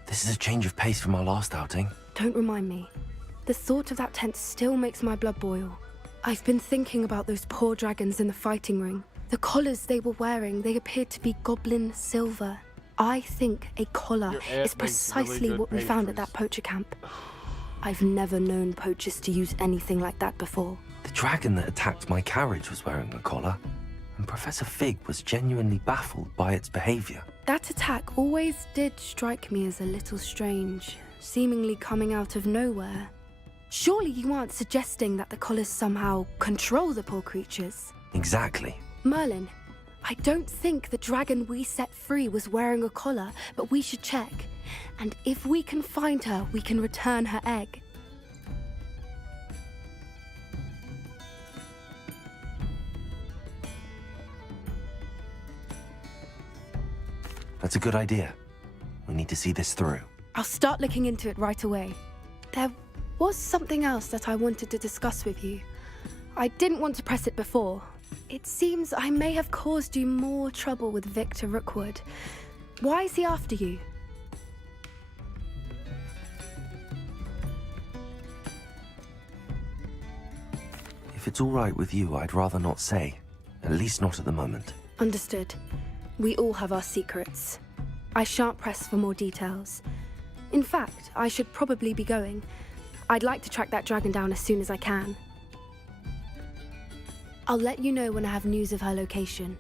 This is a change of pace from our last outing. Don't remind me. The thought of that tent still makes my blood boil. I've been thinking about those poor dragons in the fighting ring. The collars they were wearing, they appeared to be goblin silver. I think a collar is precisely what we found at that poacher camp. I've never known poachers to use anything like that before. The dragon that attacked my carriage was wearing a collar, and Professor Fig was genuinely baffled by its behavior. That attack always did strike me as a little strange, seemingly coming out of nowhere. Surely you aren't suggesting that the collars somehow control the poor creatures? Exactly. Merlin, I don't think the dragon we set free was wearing a collar, but we should check. And if we can find her, we can return her egg. That's a good idea. We need to see this through. I'll start looking into it right away. There was something else that I wanted to discuss with you. I didn't want to press it before. It seems I may have caused you more trouble with Victor Rookwood. Why is he after you? If it's all right with you, I'd rather not say. At least not at the moment. Understood. We all have our secrets. I shan't press for more details. In fact, I should probably be going. I'd like to track that dragon down as soon as I can. I'll let you know when I have news of her location.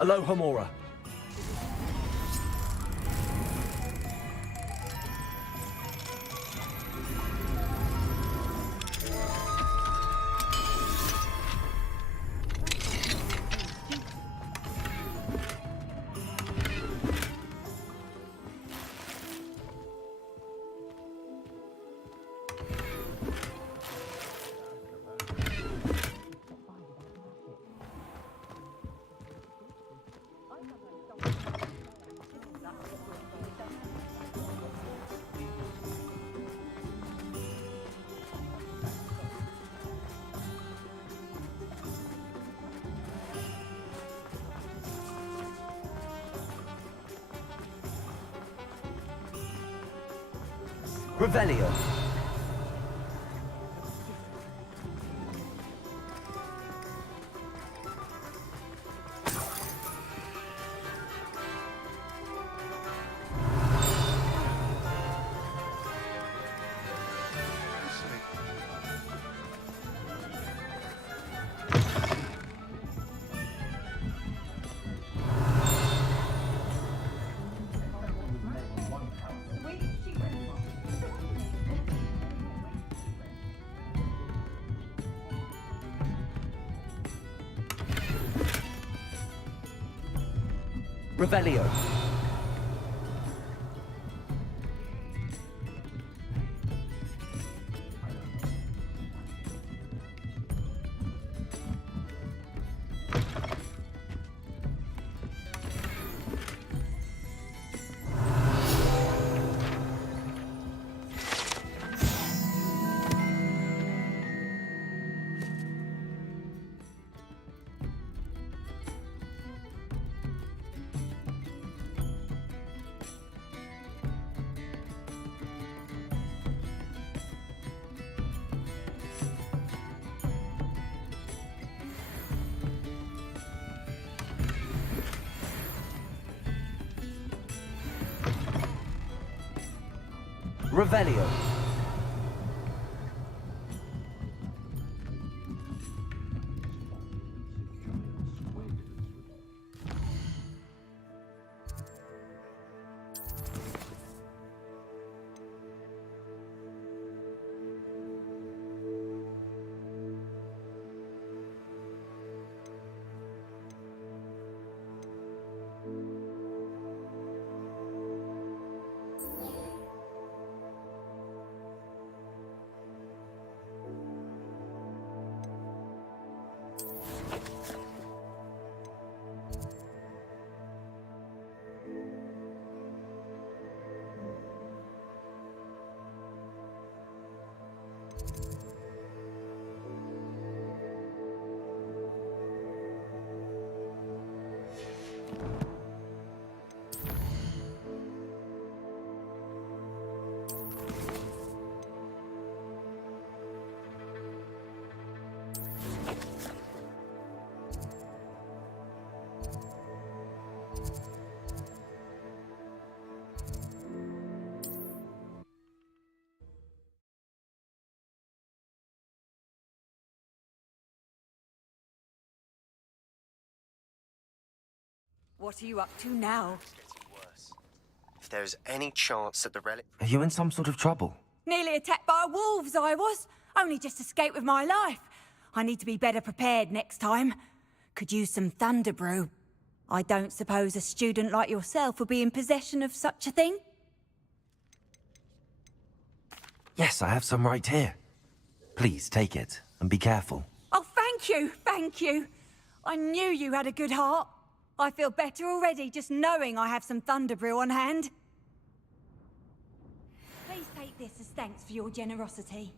Aloha Mora. Revelio. Revelio. Revelio. What are you up to now? It's getting worse. If there's any chance that the relic... Are you in some sort of trouble? Nearly attacked by wolves, I was. Only just escaped with my life. I need to be better prepared next time. Could use some thunder brew. I don't suppose a student like yourself would be in possession of such a thing? Yes, I have some right here. Please take it and be careful. Oh, thank you, thank you. I knew you had a good heart. I feel better already just knowing I have some thunder brew on hand. Please take this as thanks for your generosity.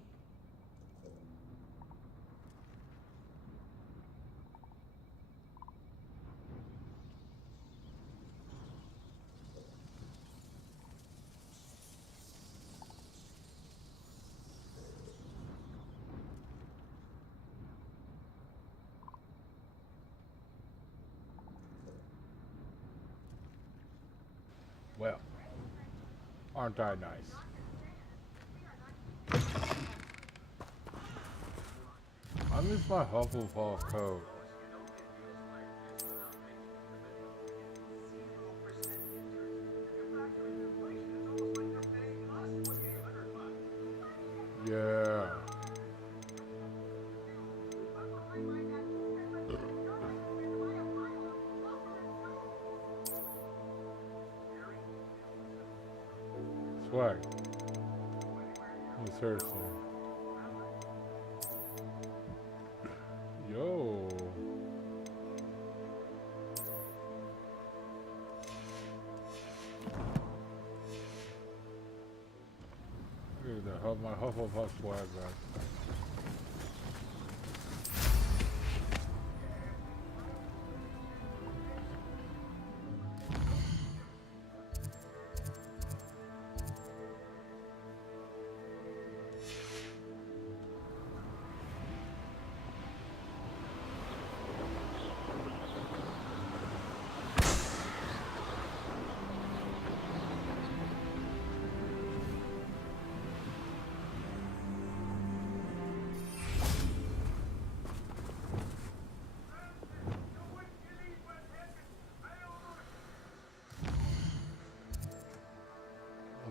Well, aren't I nice? I miss my HufflePuff coat. Yeah. Swag. Oh, seriously. Yo. Look at that, my HufflePuff swag back.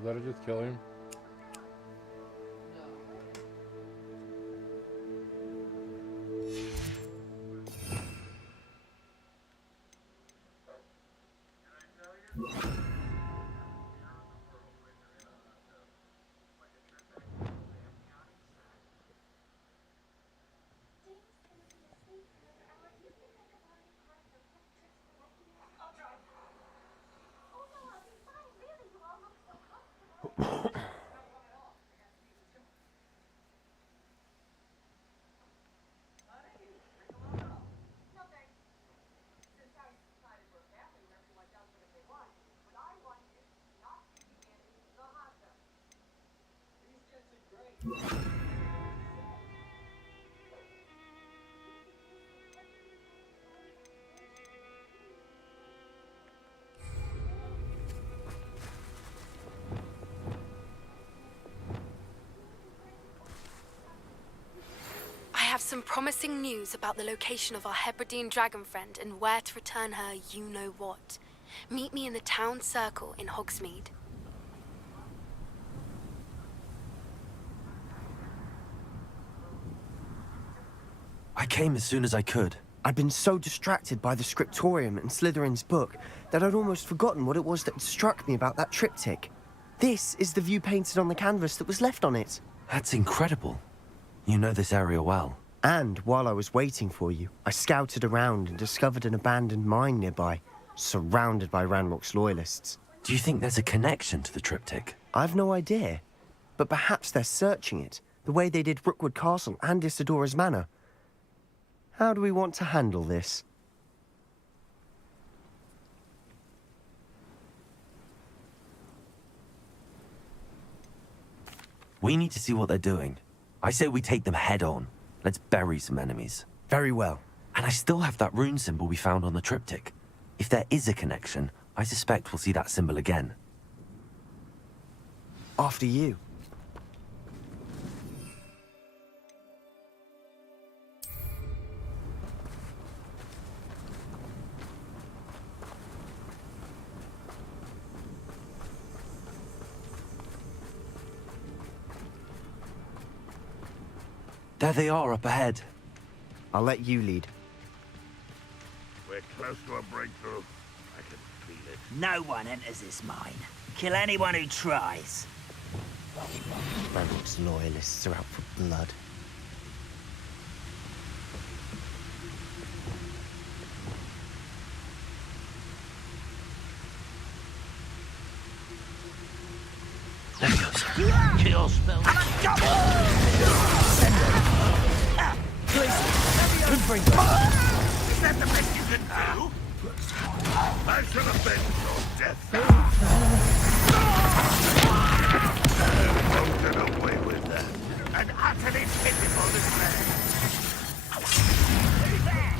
Let it just kill him. I have some promising news about the location of our Hebridean dragon friend and where to return her you-know-what. Meet me in the town circle in Hogsmeade. I came as soon as I could. I'd been so distracted by the scriptorium and Slytherin's book that I'd almost forgotten what it was that struck me about that triptych. This is the view painted on the canvas that was left on it. That's incredible. You know this area well. And while I was waiting for you, I scouted around and discovered an abandoned mine nearby, surrounded by Ranrock's loyalists. Do you think there's a connection to the triptych? I've no idea, but perhaps they're searching it, the way they did Rookwood Castle and Isidora's Manor. How do we want to handle this? We need to see what they're doing. I say we take them head on. Let's bury some enemies. Very well. And I still have that rune symbol we found on the triptych. If there is a connection, I suspect we'll see that symbol again. After you. There they are up ahead. I'll let you lead. We're close to a breakthrough. I can feel it. No one enters this mine. Kill anyone who tries. Ranrock's loyalists are out for blood. Kill spell. Bring Is that the best you can do? I shall avenge your death. Broken away with that. An utterly pitiful display. Who's there?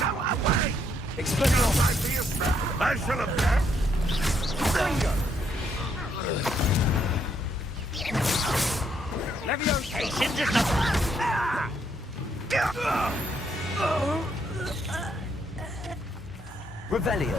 Go away! Expelliarmus! I shall avenge. Levitation does not... Revelio.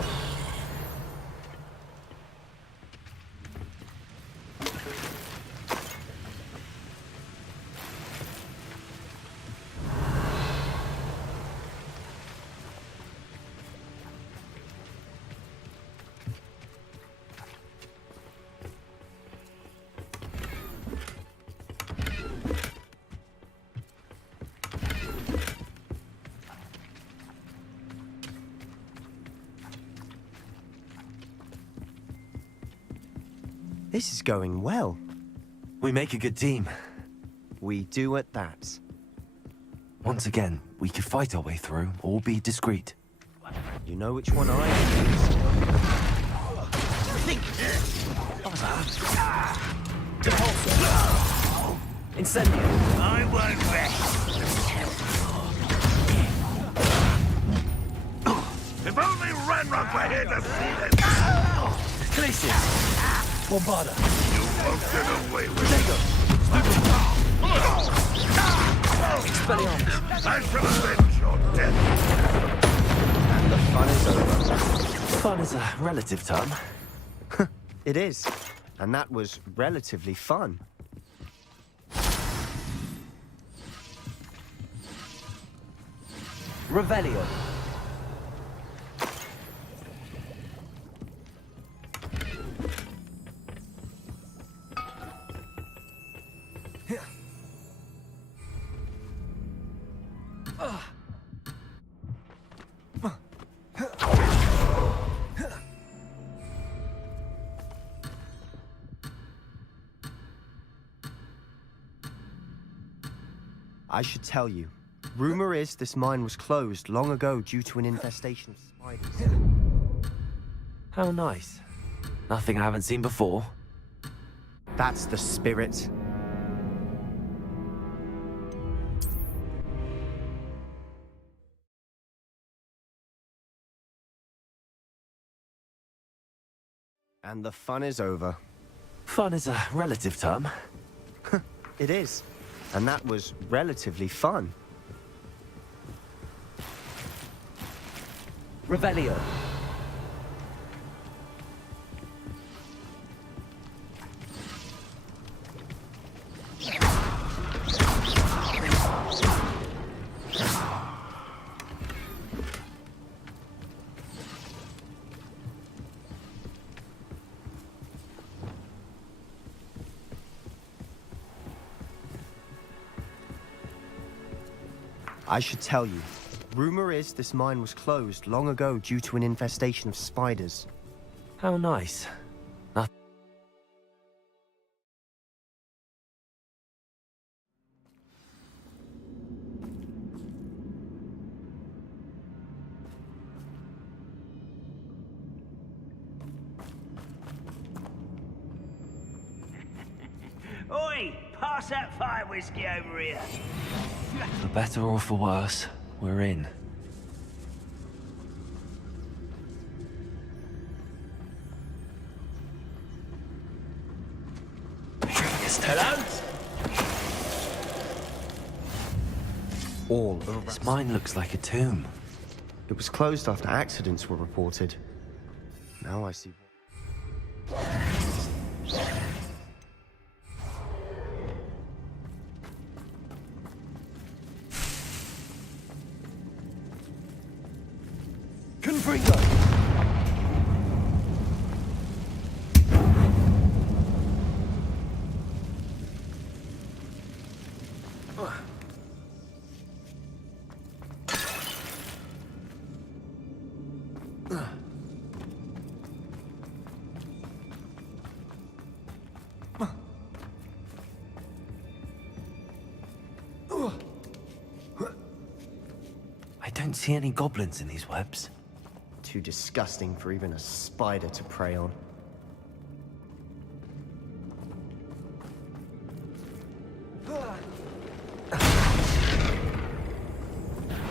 This is going well. We make a good team. We do at that. Once again, we could fight our way through, or be discreet. You know which one I used. Incendio. I won't rest. If only Ranrock were here to see this. Glacius. Bombarda. You won't get away with Expelliarmus. I shall avenge your death. And the fun is over. Fun is a relative term. It is. And that was relatively fun. Revelio. I should tell you. Rumor is this mine was closed long ago due to an infestation of spiders. How nice. Nothing I haven't seen before. That's the spirit. And the fun is over. Fun is a relative term. It is. And that was relatively fun. Revelio. I should tell you. Rumor is this mine was closed long ago due to an infestation of spiders. How nice. Oi! Pass that fire whiskey over here. For better or for worse, we're in. Hello? All of This mine looks like a tomb. It was closed after accidents were reported. Now I see. Confringo! I don't see any goblins in these webs. Too disgusting for even a spider to prey on.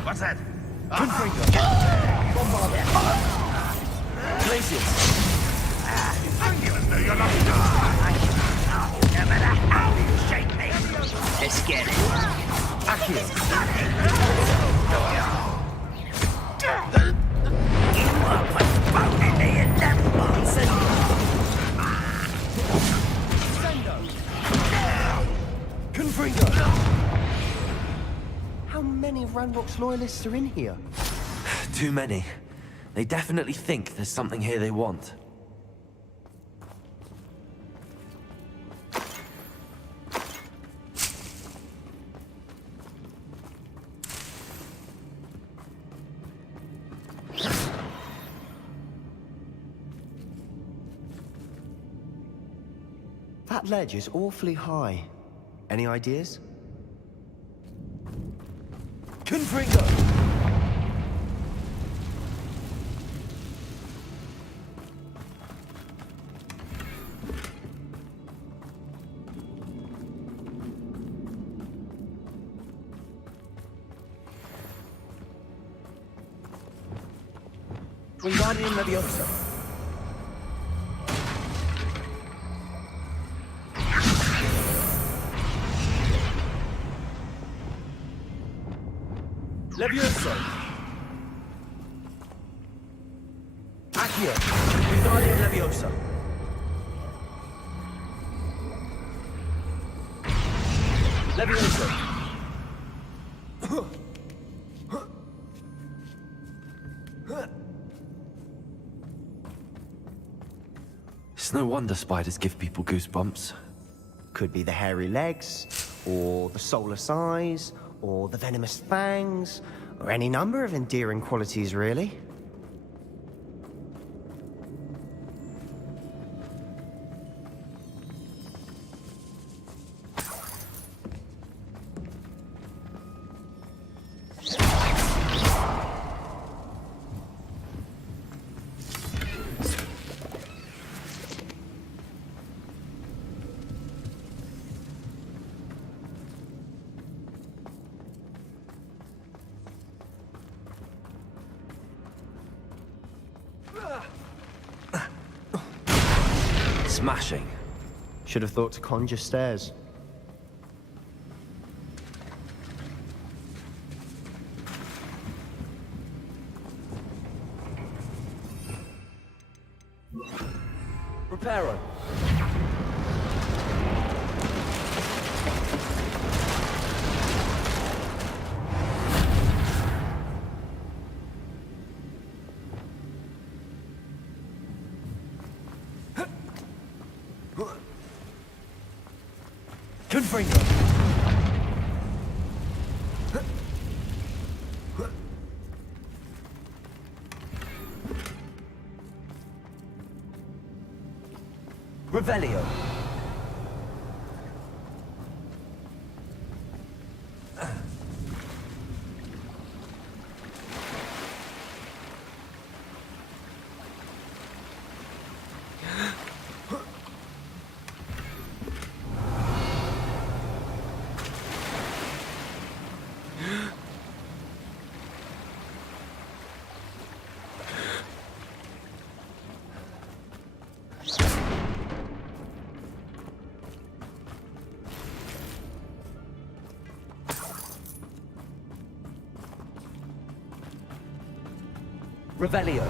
What's that? Confringo! Bombarda! Glacius! I'm giving you your lucky no matter how you shake me. Let's get it. Accio! You are postponing me in that Confringo! How many Ranrock's loyalists are in here? Too many. They definitely think there's something here they want. That ledge is awfully high. Any ideas? Confringo! Wingardium Leviosa. Leviosa. Accio. Wingardium Leviosa. Leviosa. It's no wonder spiders give people goosebumps. Could be the hairy legs, or the soulless eyes, or the venomous fangs, or any number of endearing qualities, really. Smashing. Should have thought to conjure stairs. Reparo. Confringo. Revelio. Revelio.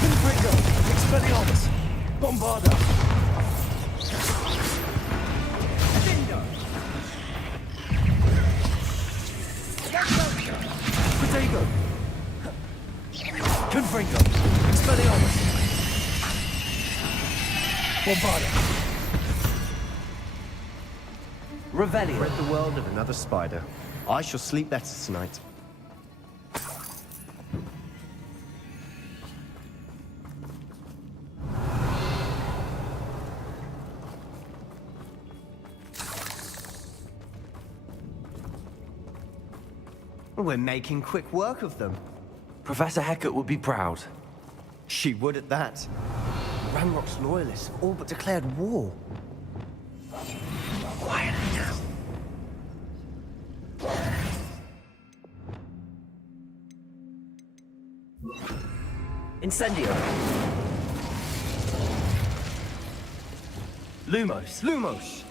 Confringo. Expelliarmus. Bombarda. Protego. Confringo. Expelliarmus. Bombarda. Revelio. Rid the world of another spider. I shall sleep better tonight. We're making quick work of them. Professor Hecat would be proud. She would at that. Ranrock's loyalists have all but declared war. Quiet now. Incendio. Lumos. Lumos!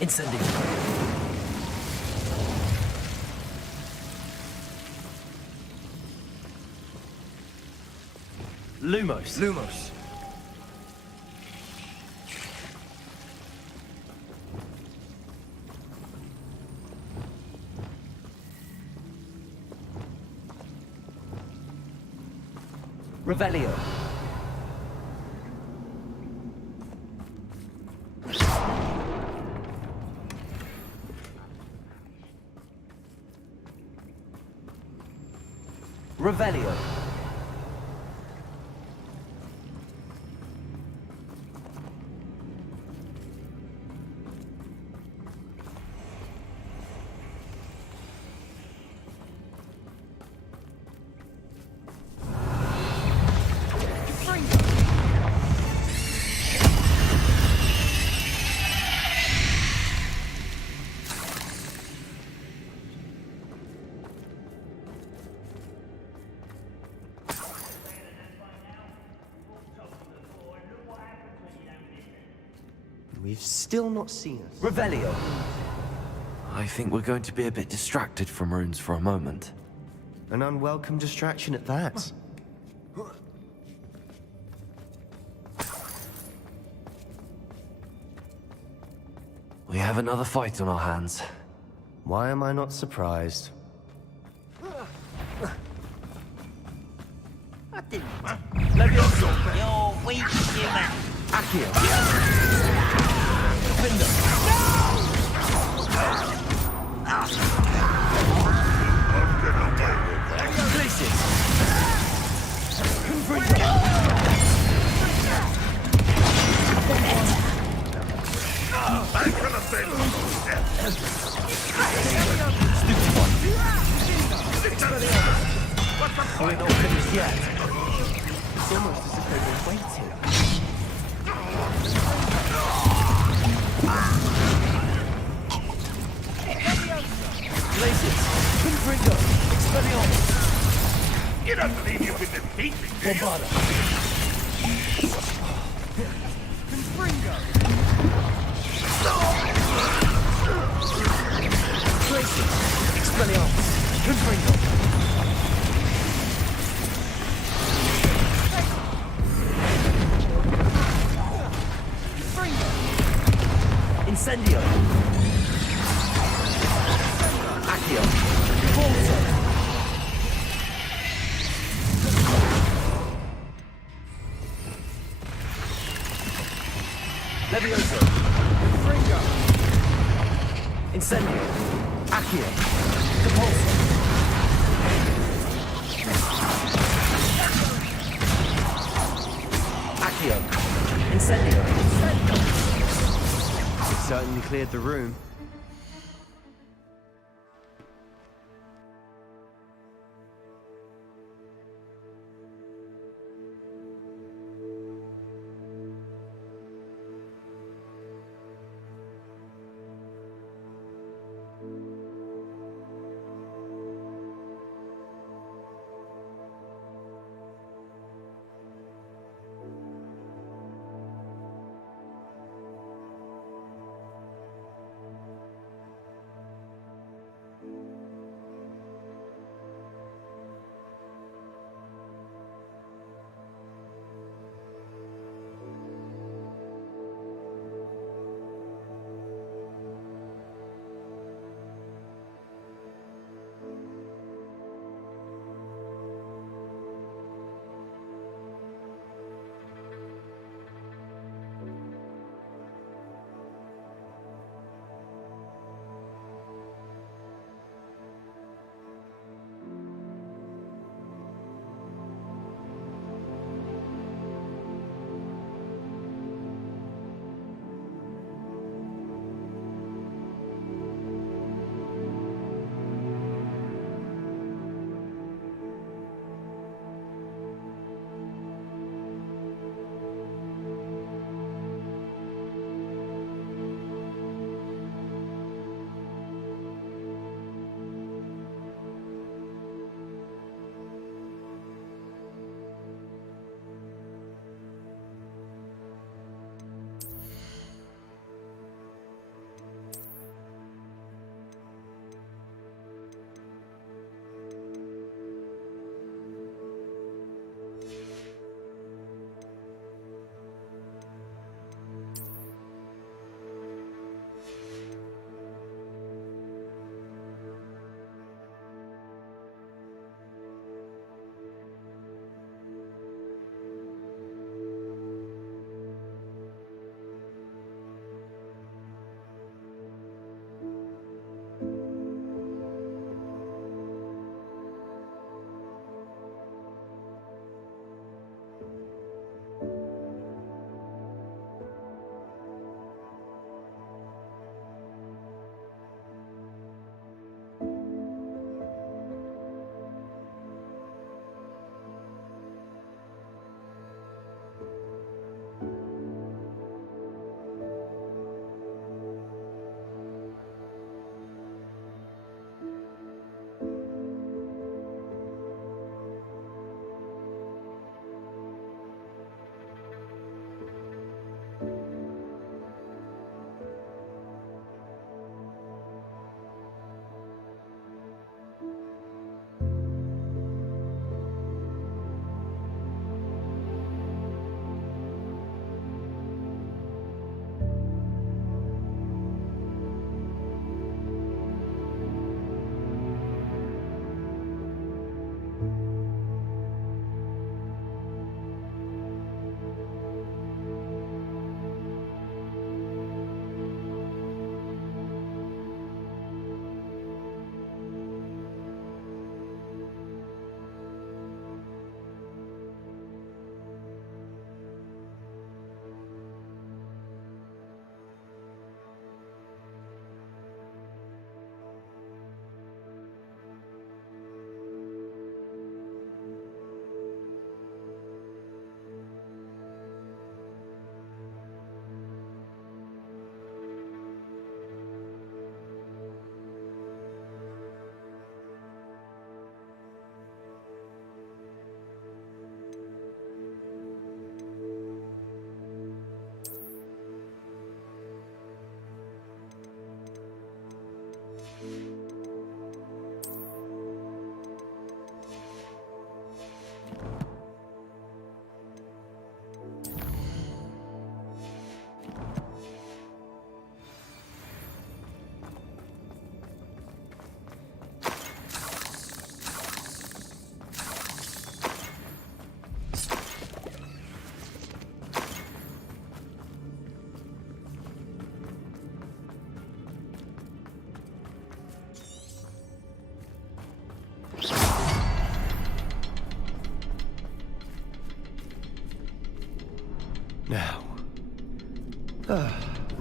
Incendio. Lumos. Lumos. Revelio. Revelio. We've still not seen us. Revelio. I think we're going to be a bit distracted from runes for a moment. An unwelcome distraction at that. We have another fight on our hands. Why am I not surprised? Levioso. You're weak, human. Accio. Places. We're not finished yet. It's almost as if they've been waiting. Places. Confringo. Expelliarmus. You don't believe you've been defeated, do you? Bombarda. Confringo. Incendio. Accio. Forza. Levioso. Fringo. Incendio. Accio. Depulso. Accio. Incendio. It certainly cleared the room.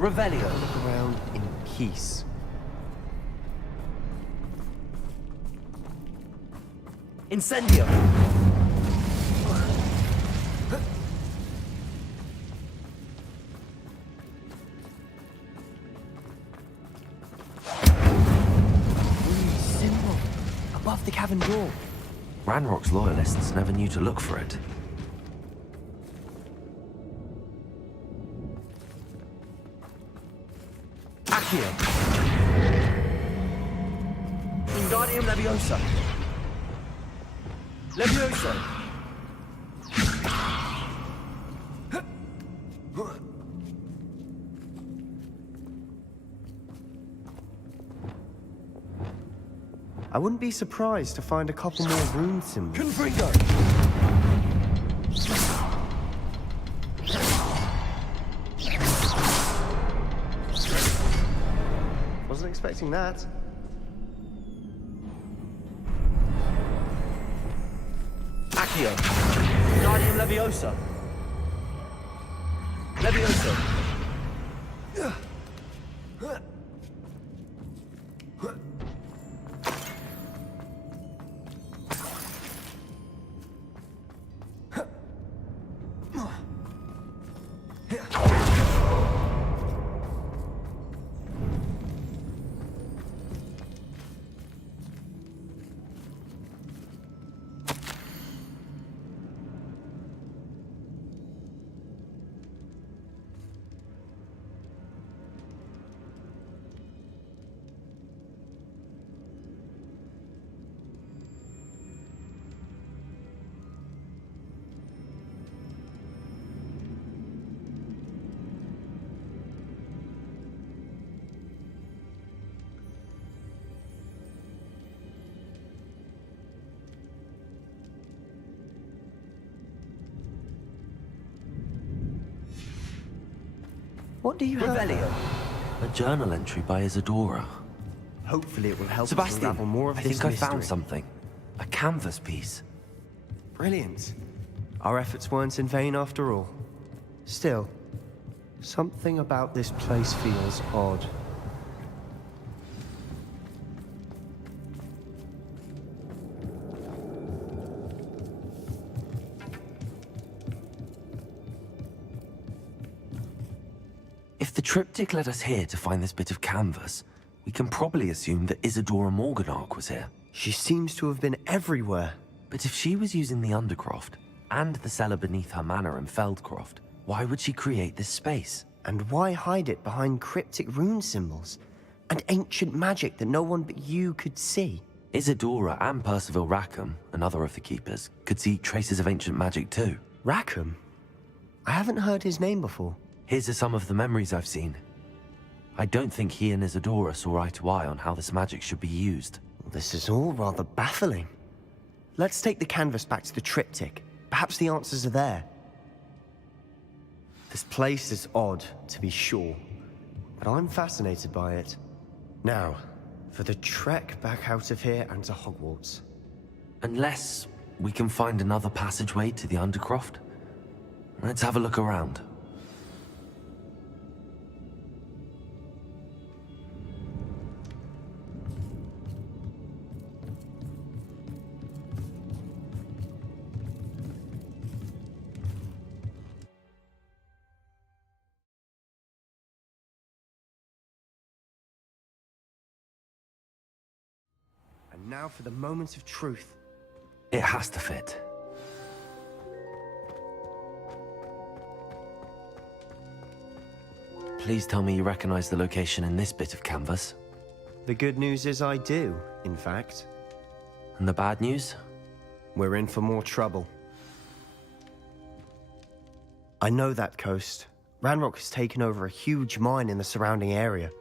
Revelio. Look around in peace. Incendio. Symbol above the cavern door. Ranrock's loyalists never knew to look for it. Accio. Wingardium Leviosa. Levioso. I wouldn't be surprised to find a couple more rune symbols. Confringo. Wasn't expecting that. Accio. Wingardium Leviosa. Levioso. What do you have? Revelio. A journal entry by Isadora. Hopefully it will help us Sebastian, unravel more of I this think I found mystery. something. A canvas piece. Brilliant. Our efforts weren't in vain after all. Still, something about this place feels odd. If the triptych led us here to find this bit of canvas, we can probably assume that Isadora Morganark was here. She seems to have been everywhere. But if she was using the Undercroft, and the cellar beneath her manor in Feldcroft, why would she create this space? And why hide it behind cryptic rune symbols? And ancient magic that no one but you could see? Isadora and Percival Rackham, another of the Keepers, could see traces of ancient magic too. Rackham? I haven't heard his name before. His are some of the memories I've seen. I don't think he and Isadora saw eye to eye on how this magic should be used. This is all rather baffling. Let's take the canvas back to the triptych. Perhaps the answers are there. This place is odd, to be sure, but I'm fascinated by it. Now, for the trek back out of here and to Hogwarts. Unless we can find another passageway to the Undercroft. Let's have a look around. And now for the moment of truth. It has to fit. Please tell me you recognize the location in this bit of canvas. The good news is I do, in fact. And the bad news? We're in for more trouble. I know that coast. Ranrock has taken over a huge mine in the surrounding area.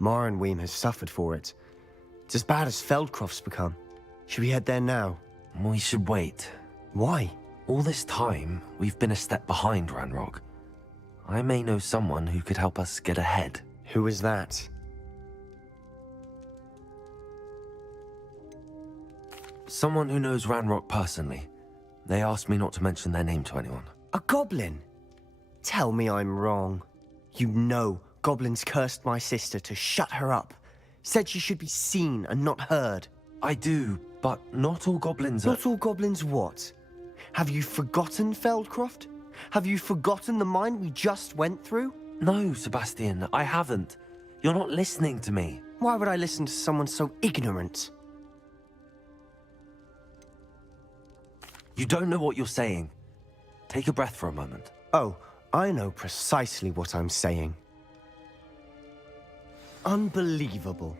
Marrenweem has suffered for it. It's as bad as Feldcroft's become. Should we head there now? We should wait. Why? All this time, we've been a step behind Ranrock. I may know someone who could help us get ahead. Who is that? Someone who knows Ranrock personally. They asked me not to mention their name to anyone. A goblin? Tell me I'm wrong. You know Goblins cursed my sister to shut her up. Said she should be seen and not heard. I do, but not all goblins are... Not all goblins what? Have you forgotten, Feldcroft? Have you forgotten the mine we just went through? No, Sebastian, I haven't. You're not listening to me. Why would I listen to someone so ignorant? You don't know what you're saying. Take a breath for a moment. Oh, I know precisely what I'm saying. Unbelievable.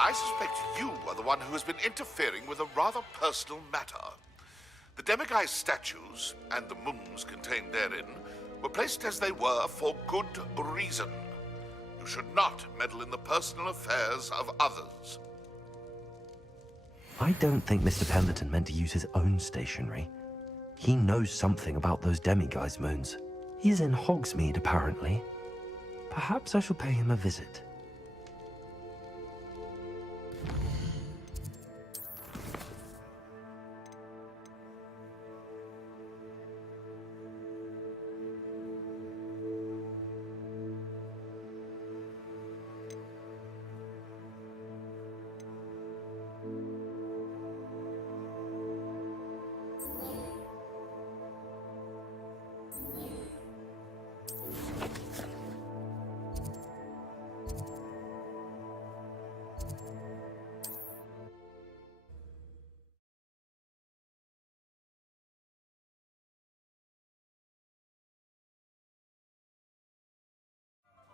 I suspect you are the one who has been interfering with a rather personal matter. The demiguise statues, and the moons contained therein, were placed as they were for good reason. You should not meddle in the personal affairs of others. I don't think Mr. Pemberton meant to use his own stationery. He knows something about those demiguise moons. He's in Hogsmeade, apparently. Perhaps I shall pay him a visit.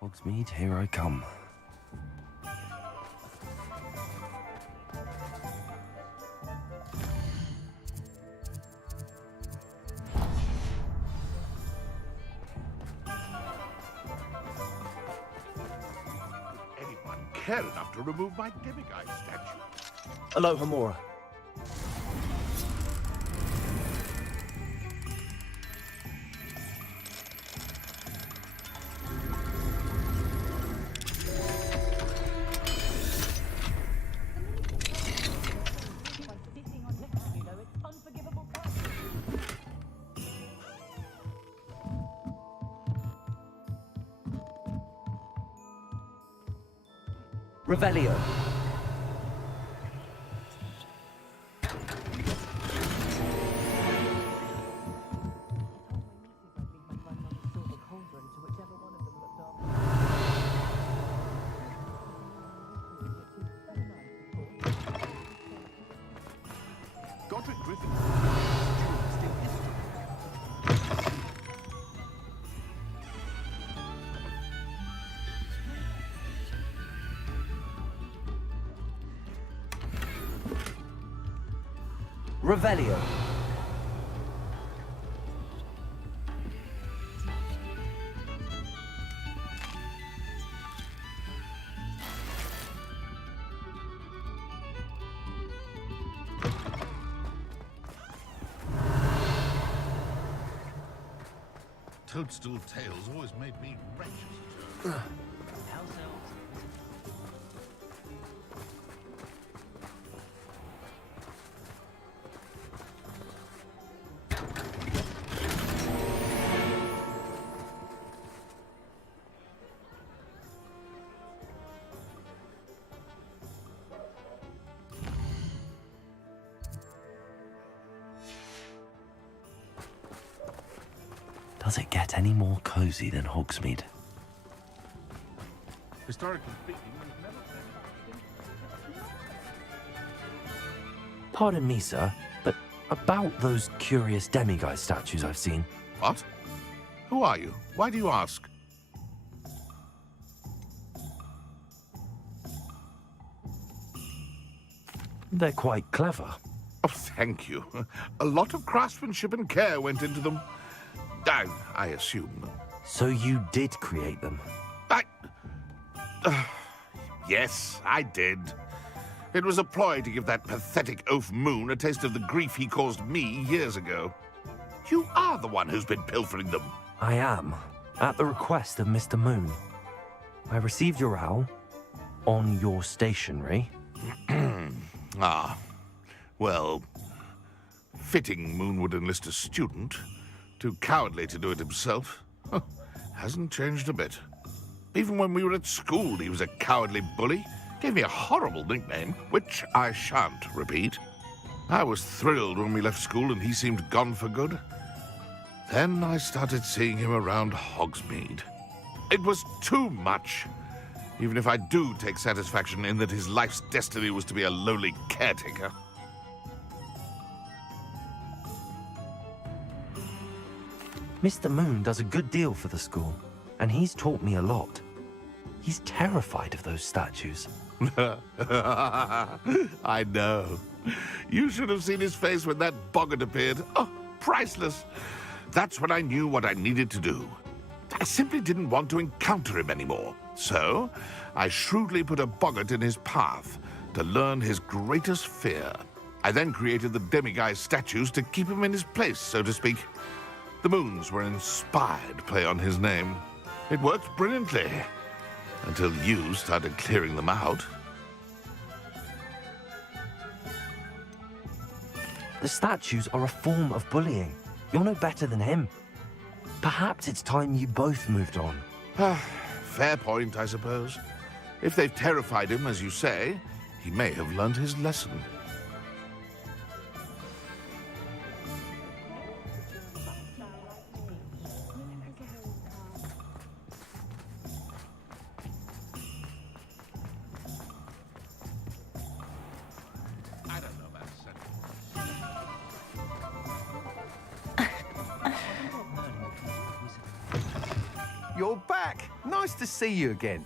Hogsmeade, here I come. Anyone care enough to remove my demiguise statue? Hello, Hamura. Revelio. Godric Griffin. Revelio. Toadstool tails always made me wretched. Does it get any more cozy than Hogsmeade? Historically speaking, we've never Pardon me, sir, but about those curious demiguise statues I've seen. What? Who are you? Why do you ask? They're quite clever. Oh, thank you. A lot of craftsmanship and care went into them. I assume. So you did create them? Yes, I did. It was a ploy to give that pathetic oaf Moon a taste of the grief he caused me years ago. You are the one who's been pilfering them. I am, at the request of Mr. Moon. I received your owl on your stationery. Ah, well, fitting Moon would enlist a student. Too cowardly to do it himself. Huh, hasn't changed a bit. Even when we were at school, he was a cowardly bully. Gave me a horrible nickname, which I shan't repeat. I was thrilled when we left school and he seemed gone for good. Then I started seeing him around Hogsmeade. It was too much. Even if I do take satisfaction in that his life's destiny was to be a lowly caretaker. Mr. Moon does a good deal for the school, and he's taught me a lot. He's terrified of those statues. I know. You should have seen his face when that boggart appeared. Oh, priceless. That's when I knew what I needed to do. I simply didn't want to encounter him anymore. So, I shrewdly put a boggart in his path to learn his greatest fear. I then created the demiguise statues to keep him in his place, so to speak. The moons were an inspired play on his name. It worked brilliantly, until you started clearing them out. The statues are a form of bullying. You're no better than him. Perhaps it's time you both moved on. Fair point, I suppose. If they've terrified him, as you say, he may have learned his lesson. You're back. Nice to see you again.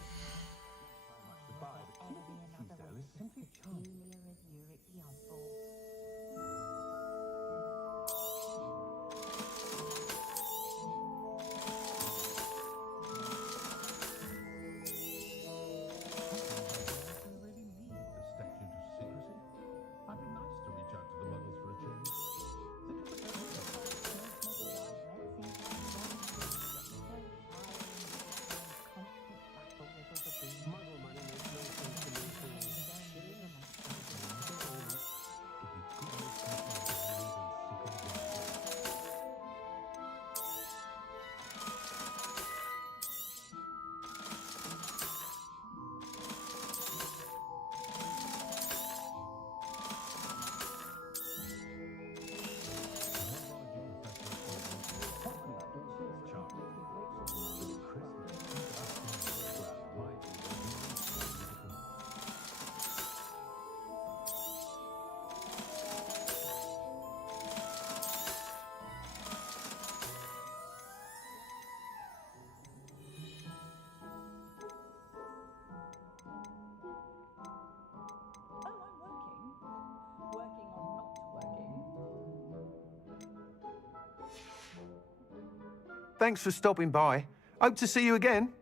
Thanks for stopping by. Hope to see you again.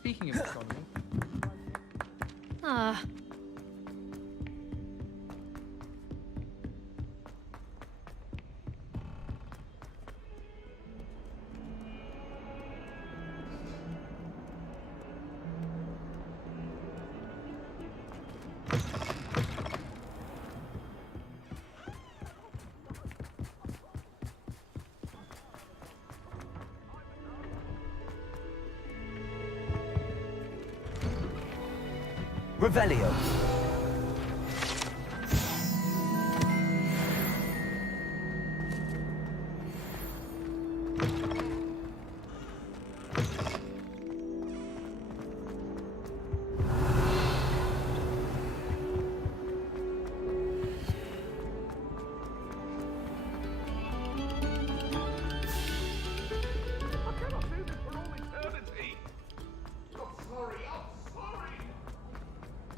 Speaking of astronomy. Ah. Revelio.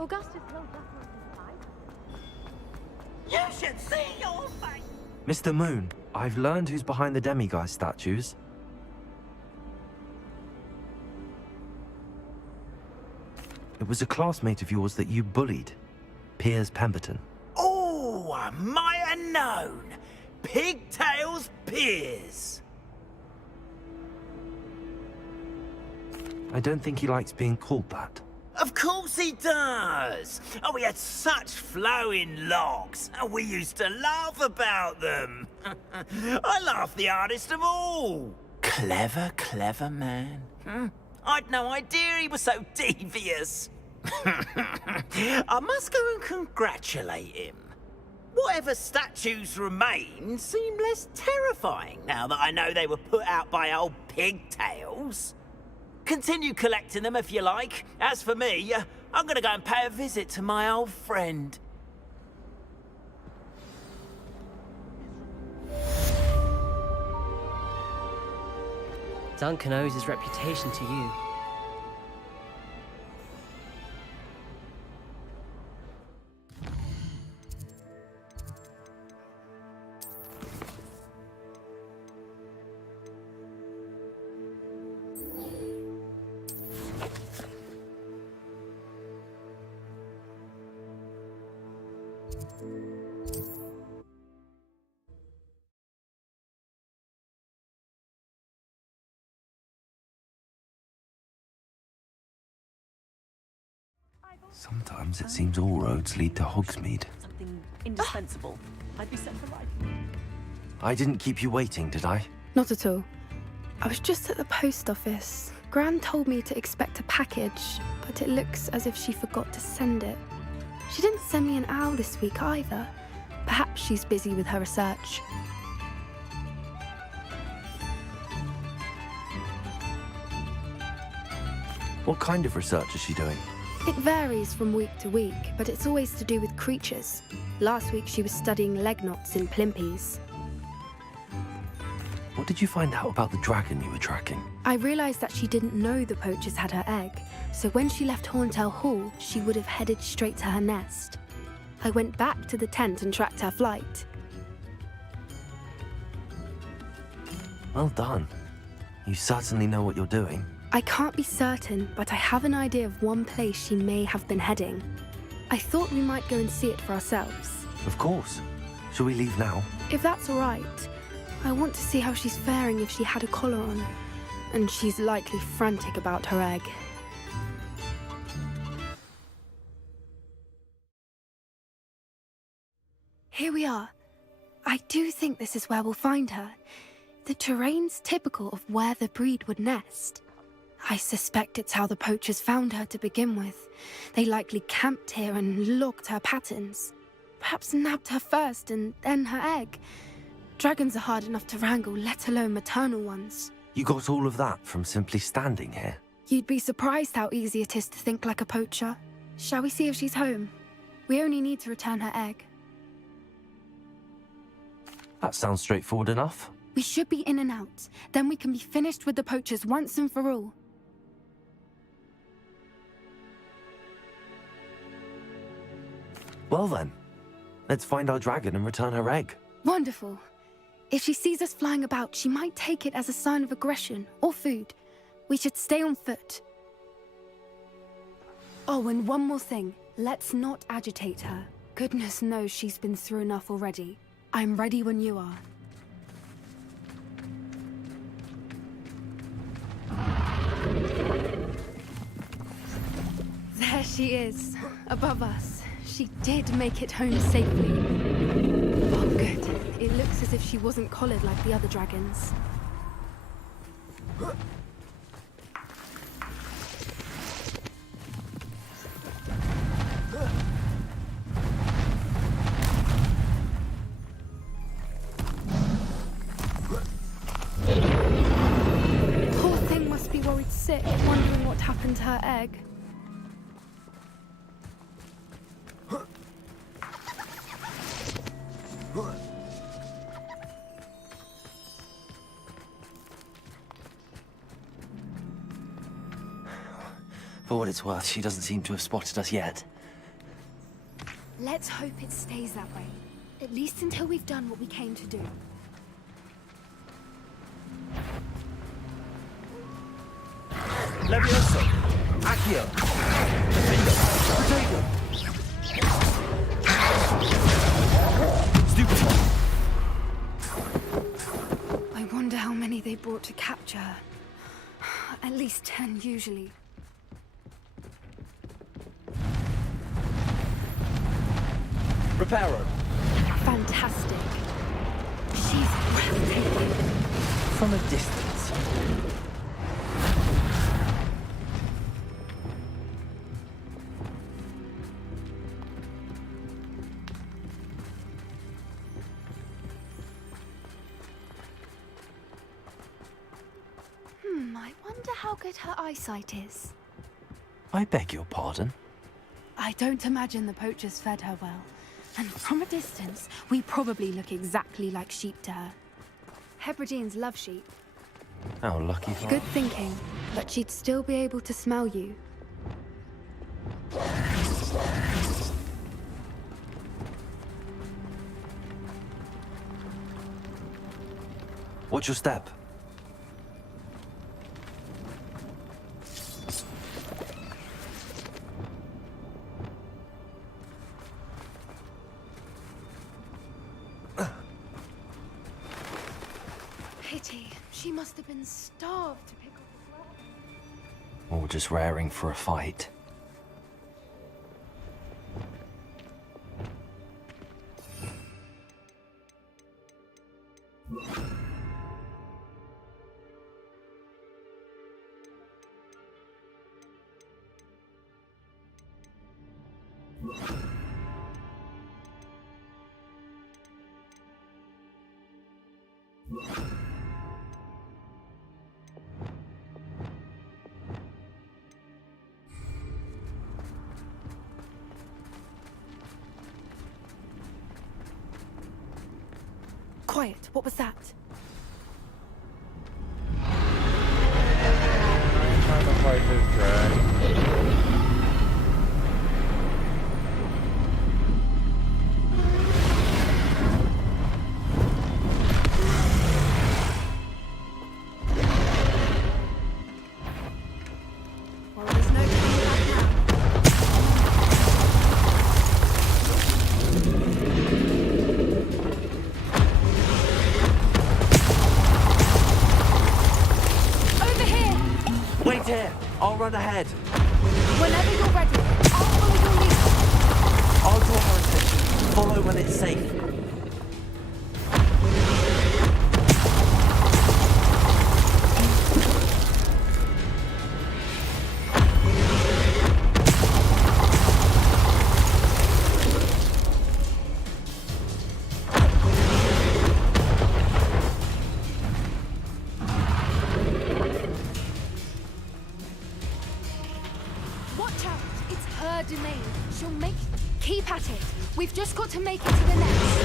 Augustus will definitely You should see your face! Mr. Moon, I've learned who's behind the demiguise statues. It was a classmate of yours that you bullied, Piers Pemberton. Oh, I might have known. Pigtails Piers. I don't think he likes being called that. Of course he does. Oh, he had such flowing locks, and we used to laugh about them. I laughed the hardest of all. Clever, clever man. I'd no idea he was so devious. I must go and congratulate him. Whatever statues remain seem less terrifying now that I know they were put out by old pigtails. Continue collecting them if you like. As for me, I'm gonna go and pay a visit to my old friend. Duncan owes his reputation to you. Sometimes it seems all roads lead to Hogsmeade. Something indispensable. I'd be set for life. I didn't keep you waiting, did I? Not at all. I was just at the post office. Gran told me to expect a package, but it looks as if she forgot to send it. She didn't send me an owl this week either. Perhaps she's busy with her research. What kind of research is she doing? It varies from week to week, but it's always to do with creatures. Last week she was studying leg knots in plimpies. What did you find out about the dragon you were tracking? I realised that she didn't know the poachers had her egg, so when she left Horntail Hall, she would have headed straight to her nest. I went back to the tent and tracked her flight. Well done. You certainly know what you're doing. I can't be certain, but I have an idea of one place she may have been heading. I thought we might go and see it for ourselves. Of course. Shall we leave now? If that's all right. I want to see how she's faring if she had a collar on. And she's likely frantic about her egg. Here we are. I do think this is where we'll find her. The terrain's typical of where the breed would nest. I suspect it's how the poachers found her to begin with. They likely camped here and logged her patterns. Perhaps nabbed her first and then her egg. Dragons are hard enough to wrangle, let alone maternal ones. You got all of that from simply standing here? You'd be surprised how easy it is to think like a poacher. Shall we see if she's home? We only need to return her egg. That sounds straightforward enough. We should be in and out. Then we can be finished with the poachers once and for all. Well then, let's find our dragon and return her egg. Wonderful. If she sees us flying about, she might take it as a sign of aggression or food. We should stay on foot. Oh, and one more thing. Let's not agitate her. Goodness knows she's been through enough already. I'm ready when you are. There she is, above us. She did make it home safely. Oh, good. It looks as if she wasn't collared like the other dragons. Poor thing must be worried sick, wondering what happened to her egg. For what it's worth, she doesn't seem to have spotted us yet. Let's hope it stays that way. At least until we've done what we came to do. Levioso! Accio! Potato! Stupid! I wonder how many they brought to capture her. At least 10 usually. Reparo! Fantastic. She's breathtaking. From a distance. I wonder how good her eyesight is. I beg your pardon? I don't imagine the poachers fed her well. And from a distance, we probably look exactly like sheep to her. Hebrideans love sheep. How lucky for Good thinking, but she'd still be able to smell you. Watch your step. Pity. She must have been starved to pick up a flower. Or just raring for a fight. Quiet, what was that? Trying to fight this drag. Well, there's no turning back now. Over here! Wait here! I'll run ahead. Whenever you're ready, I'll follow your lead. I'll draw her attention. Follow when it's safe. Watch out! It's her domain. She'll make... Keep at it. We've just got to make it to the nest.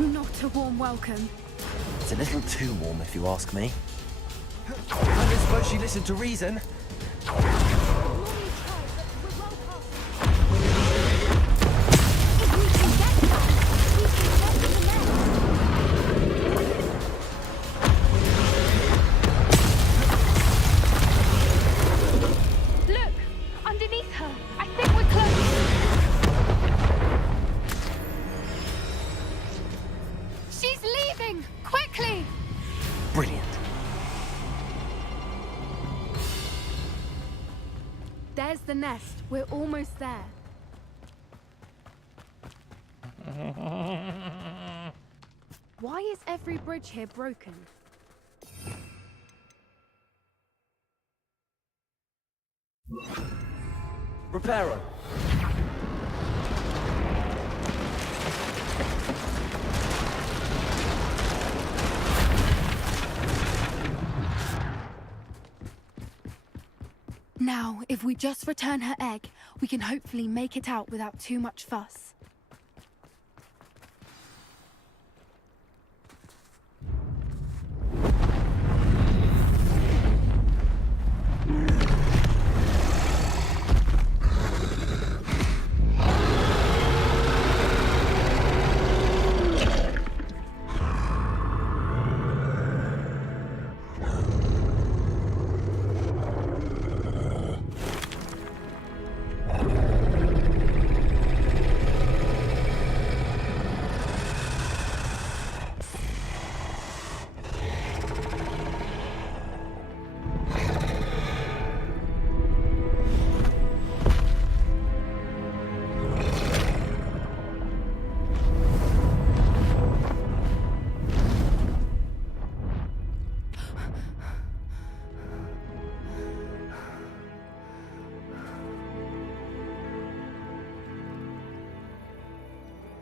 Not a warm welcome. It's a little too warm, if you ask me. I don't suppose she listened to reason. the nest. We're almost there. Why is every bridge here broken? Reparo. Now, if we just return her egg, we can hopefully make it out without too much fuss.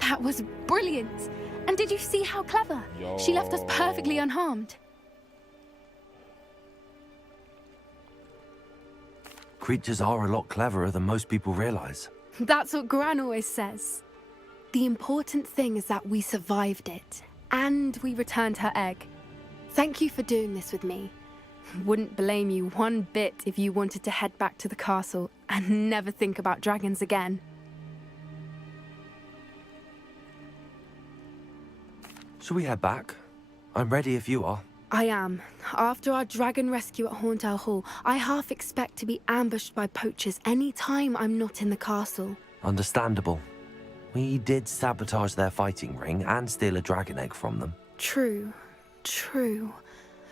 That was brilliant! And did you see how clever? She left us perfectly unharmed. Creatures are a lot cleverer than most people realize. That's what Gran always says. The important thing is that we survived it, and we returned her egg. Thank you for doing this with me. Wouldn't blame you one bit if you wanted to head back to the castle and never think about dragons again. Shall we head back? I'm ready if you are. I am. After our dragon rescue at Horntail Hall, I half expect to be ambushed by poachers any time I'm not in the castle. Understandable. We did sabotage their fighting ring and steal a dragon egg from them. True. True.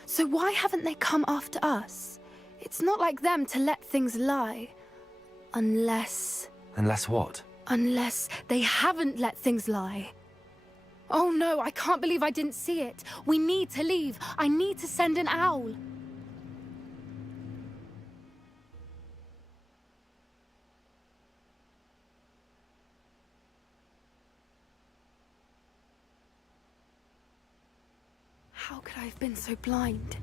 So why haven't they come after us? It's not like them to let things lie. Unless... Unless what? Unless they haven't let things lie. Oh no, I can't believe I didn't see it. We need to leave. I need to send an owl. How could I have been so blind?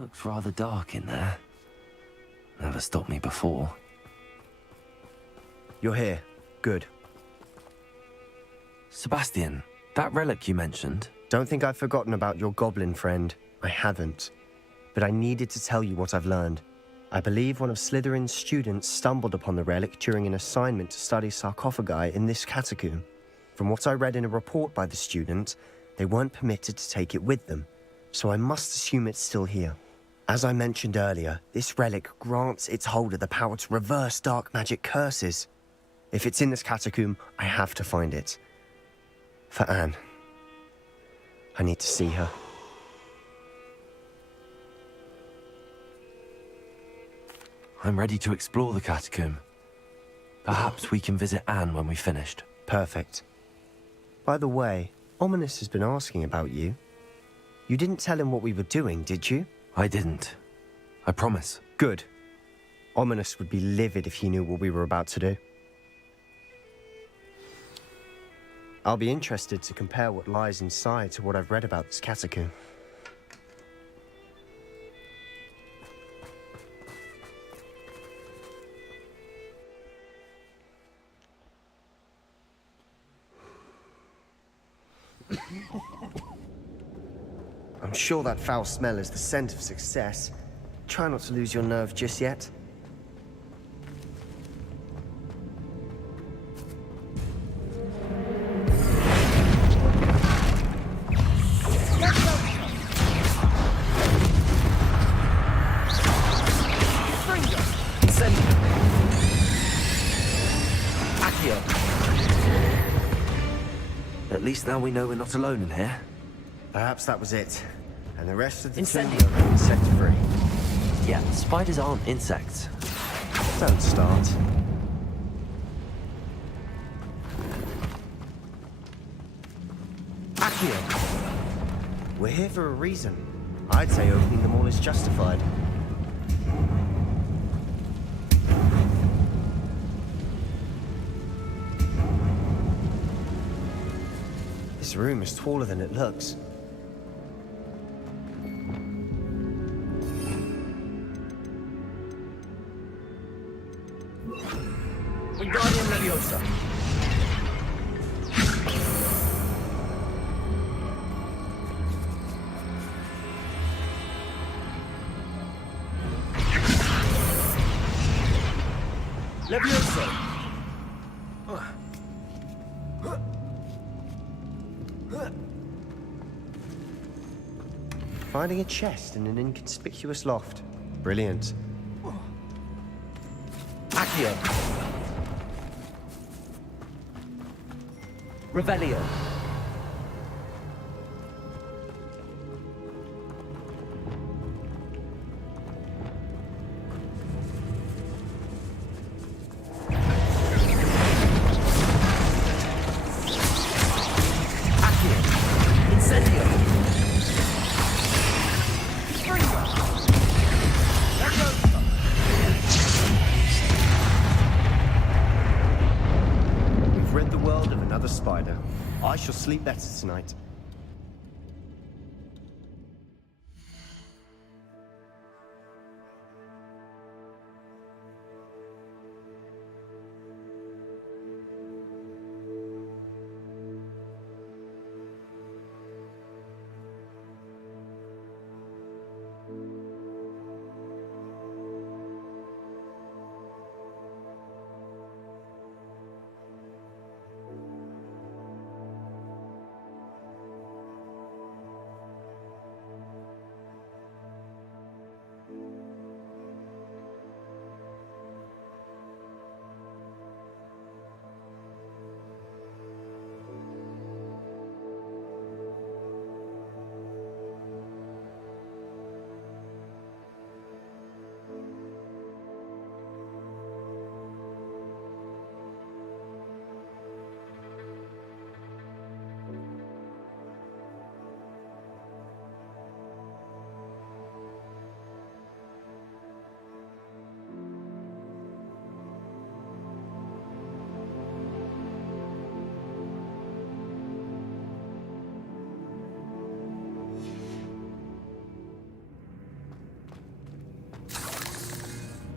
Looks rather dark in there. Never stopped me before. You're here. Good. Sebastian, that relic you mentioned... Don't think I've forgotten about your goblin friend. I haven't. But I needed to tell you what I've learned. I believe one of Slytherin's students stumbled upon the relic during an assignment to study sarcophagi in this catacomb. From what I read in a report by the student, they weren't permitted to take it with them, so I must assume it's still here. As I mentioned earlier, this relic grants its holder the power to reverse dark magic curses. If it's in this catacomb, I have to find it. For Anne. I need to see her. I'm ready to explore the catacomb. Perhaps we can visit Anne when we've finished. Perfect. By the way, Ominous has been asking about you. You didn't tell him what we were doing, did you? I didn't. I promise. Good. Ominous would be livid if he knew what we were about to do. I'll be interested to compare what lies inside to what I've read about this catacomb. I'm sure that foul smell is the scent of success. Try not to lose your nerve just yet. At least now we know we're not alone in here. Perhaps that was it. And the rest of the Incendio. team are insect-free. Yeah, spiders aren't insects. Don't start. Accio! We're here for a reason. I'd say opening them all is justified. This room is taller than it looks. Wingardium Leviosa. Leviosa. Finding a chest in an inconspicuous loft. Brilliant. Accio. Revelio. Accio. Incendio. Springo. Leviosa. We've rid the world of another spider. I shall sleep better tonight.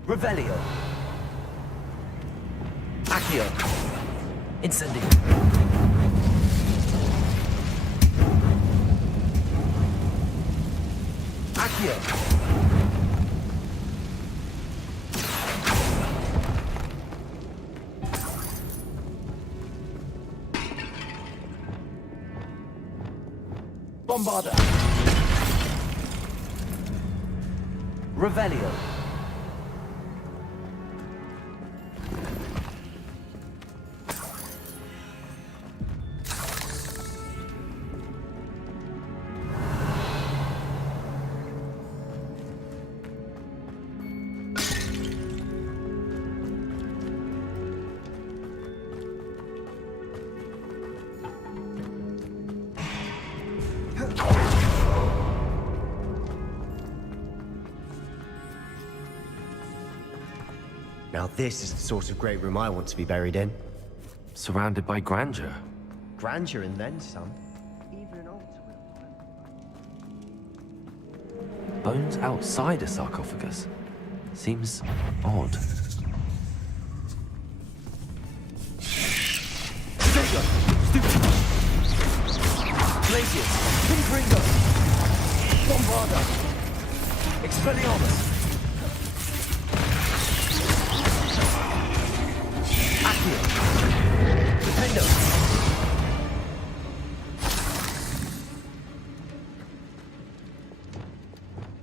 Revelio. Accio. Incendio. Accio. Bombarda. Revelio. Now this is the sort of great room I want to be buried in. Surrounded by grandeur. Grandeur and then some. Even an altar with Bones outside a sarcophagus? Seems odd. Stego! Stupid! Glacius! Pinfringo! Bombarda! Expelliarmus! Accio! Defendo!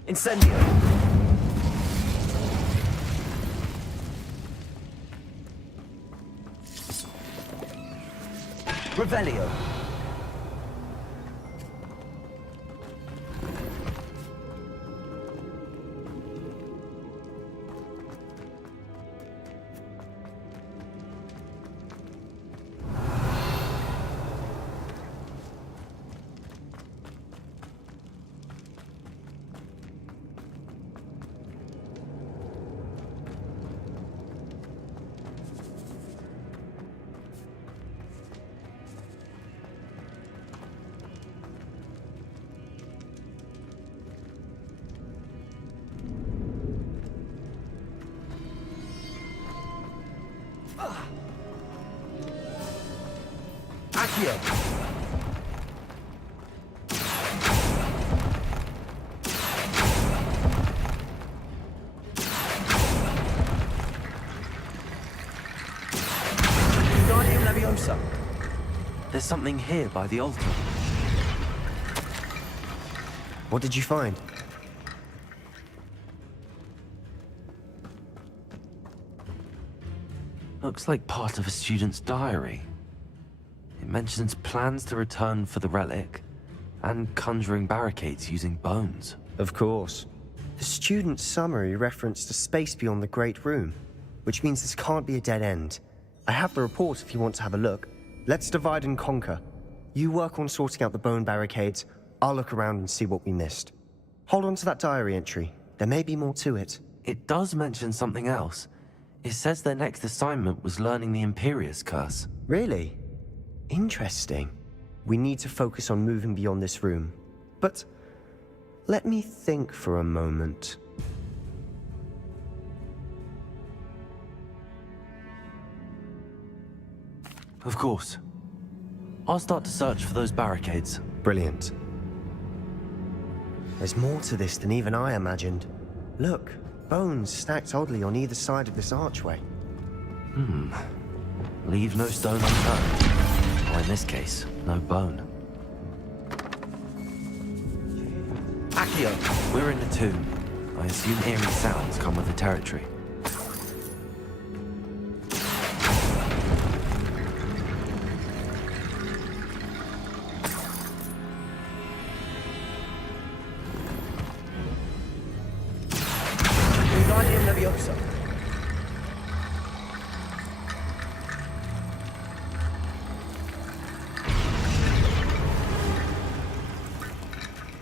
Incendio! Revelio! Accio! Wingardium Leviosa! There's something here by the altar. What did you find? Looks like part of a student's diary. It mentions plans to return for the relic and conjuring barricades using bones. Of course. The student's summary referenced a space beyond the Great Room, which means this can't be a dead end. I have the report if you want to have a look. Let's divide and conquer. You work on sorting out the bone barricades. I'll look around and see what we missed. Hold on to that diary entry. There may be more to it. It does mention something else. It says their next assignment was learning the Imperius Curse. Really? Interesting. We need to focus on moving beyond this room. But let me think for a moment. Of course. I'll start to search for those barricades. Brilliant. There's more to this than even I imagined. Look, bones stacked oddly on either side of this archway. Leave no stone unturned. Or in this case, no bone. Accio! We're in the tomb. I assume eerie sounds come with the territory. Wingardium Leviosa!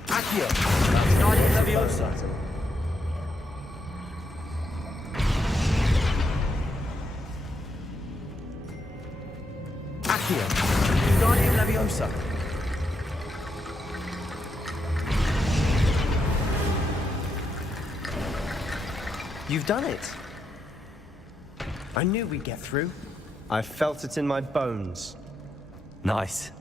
Accio! Wingardium Leviosa! Accio! Wingardium Leviosa! You've done it! I knew we'd get through. I felt it in my bones. Nice.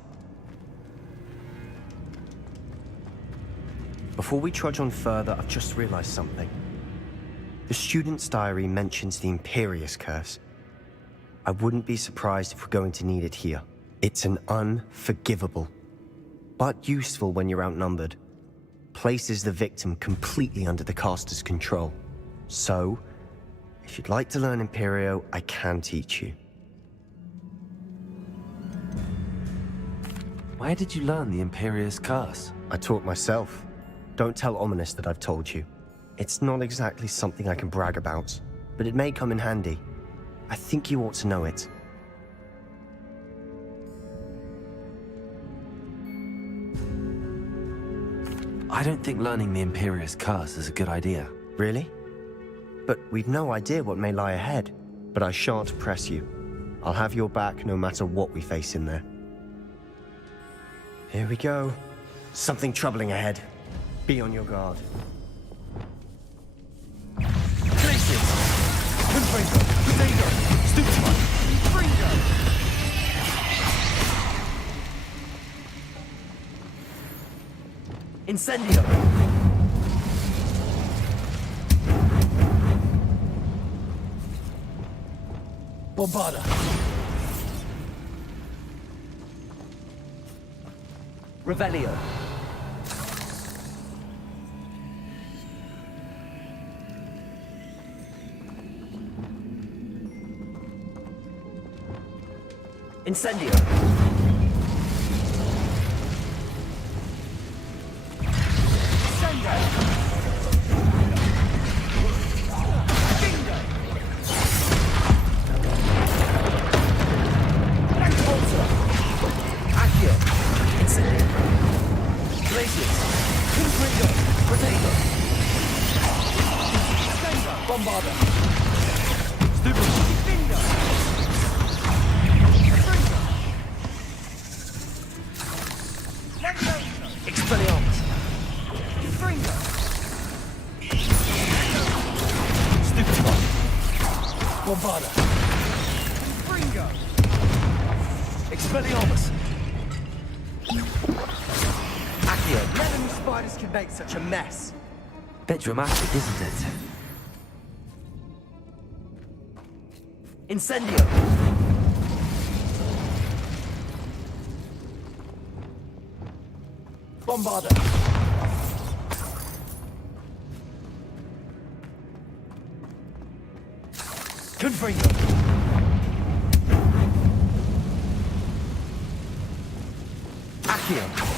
Before we trudge on further, I've just realized something. The student's diary mentions the Imperius Curse. I wouldn't be surprised if we're going to need it here. It's an unforgivable, but useful when you're outnumbered. Places the victim completely under the caster's control. So, if you'd like to learn Imperio, I can teach you. Where did you learn the Imperius Curse? I taught myself. Don't tell Ominous that I've told you. It's not exactly something I can brag about, but it may come in handy. I think you ought to know it. I don't think learning the Imperius Curse is a good idea. Really? But we've no idea what may lie ahead. But I shan't press you. I'll have your back no matter what we face in there. Here we go. Something troubling ahead. Be on your guard. Incendio! Bombarda! Revelio! Incendio! Such a mess. Bit dramatic, isn't it? Incendio! Bombarda! Confringo! Accio!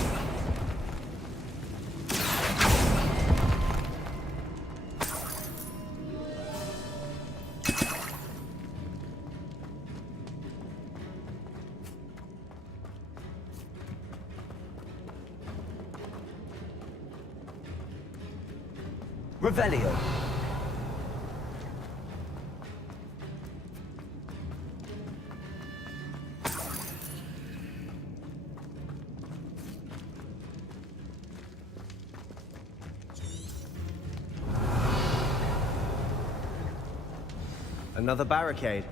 Revelio. Another barricade.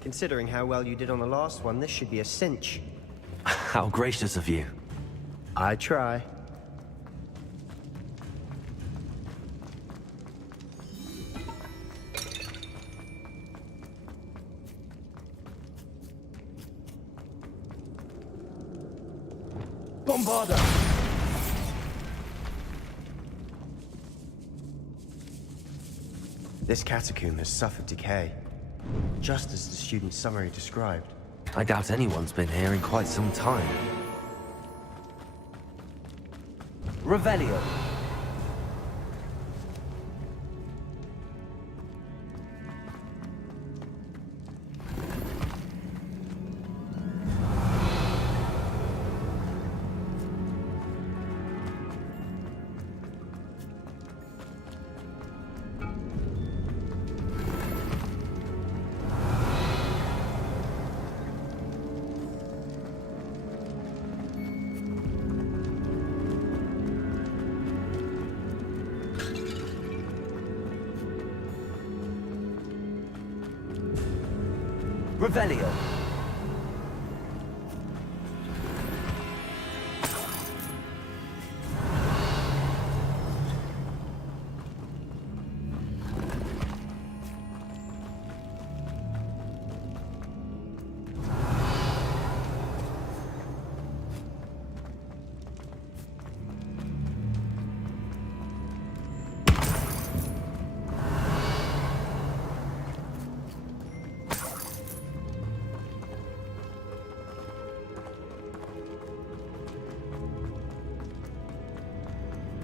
Considering how well you did on the last one, this should be a cinch. How gracious of you. I try. Bombarda! This catacomb has suffered decay, just as the student's summary described. I doubt anyone's been here in quite some time. Revelio. Revelio.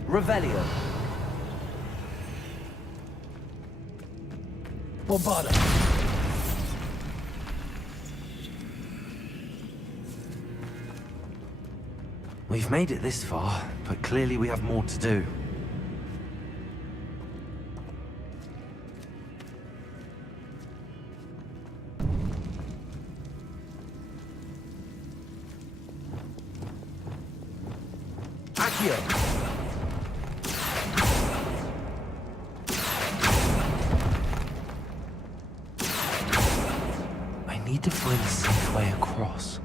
Revelio. Bombarda. We've made it this far, but clearly we have more to do. Accio. I need to find a safe way across.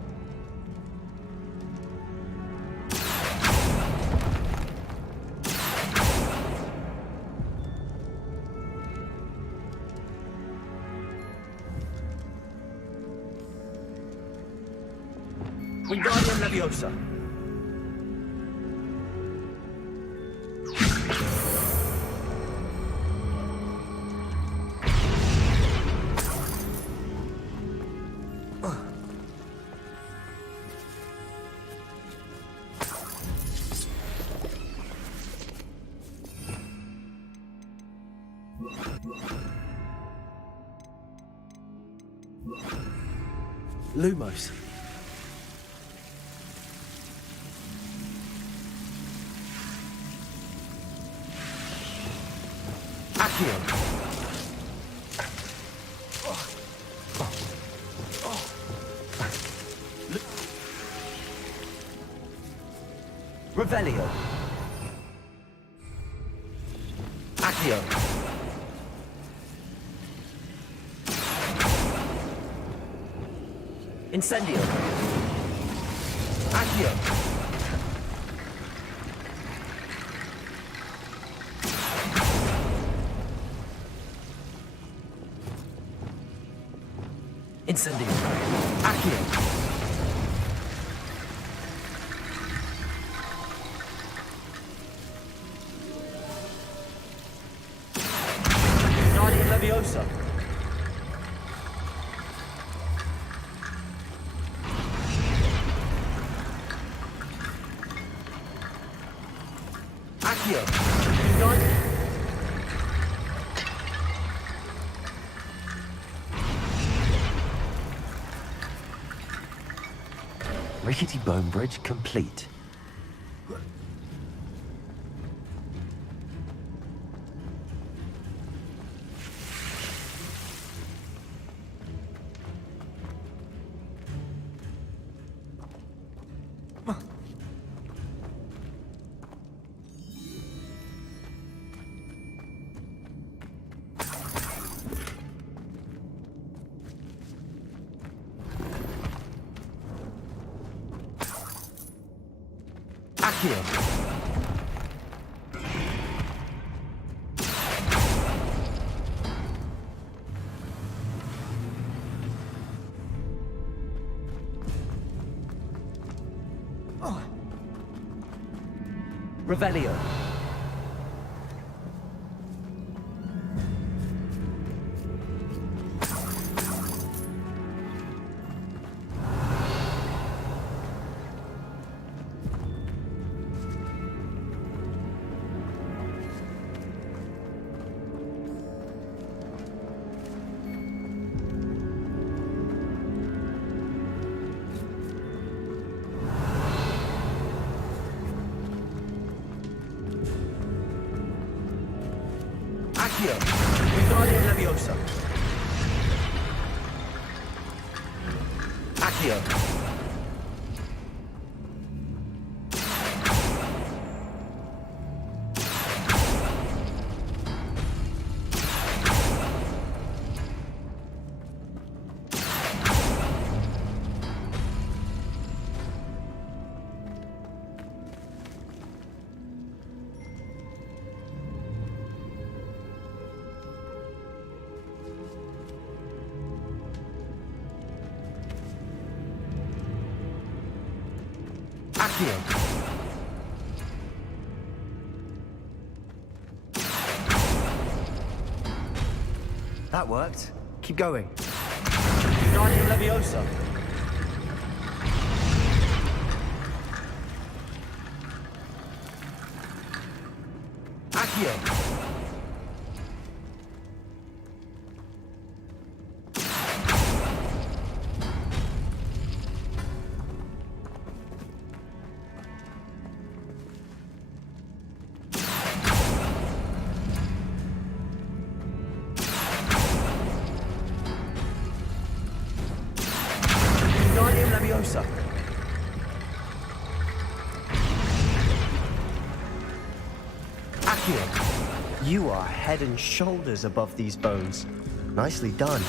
Wingardium Leviosa. Lumos. Accio. Revelio. Accio. Incendio. Accio. Incendio. Accio. Wingardium Leviosa. Accio. Wingardium. Rickety bone bridge complete. Accio. Revelio. Accio. Wingardium Leviosa. Accio. Accio. That worked. Keep going. Wingardium Leviosa. Accio. Wingardium Leviosa. Accio. You are head and shoulders above these bones. Nicely done.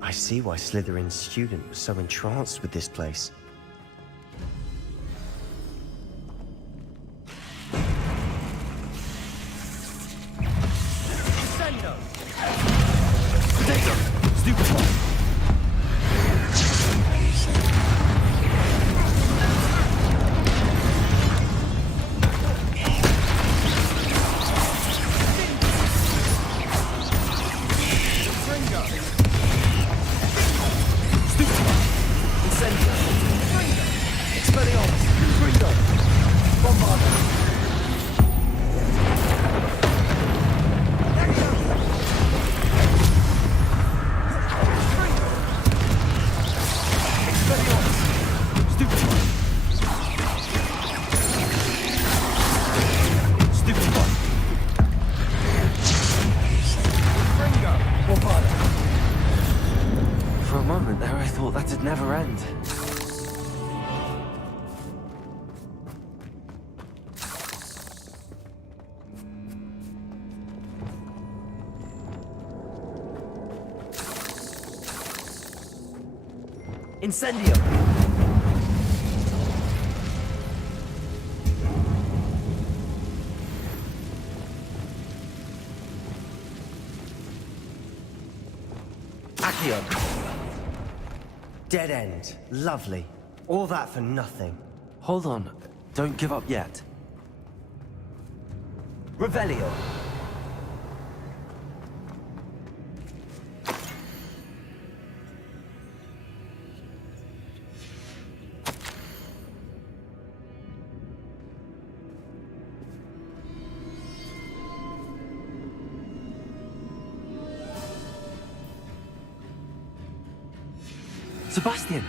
I see why Slytherin's student was so entranced with this place. For a moment there, I thought that'd never end. Incendio. Accio. Dead end. Lovely. All that for nothing. Hold on. Don't give up yet. Revelio. Sebastian!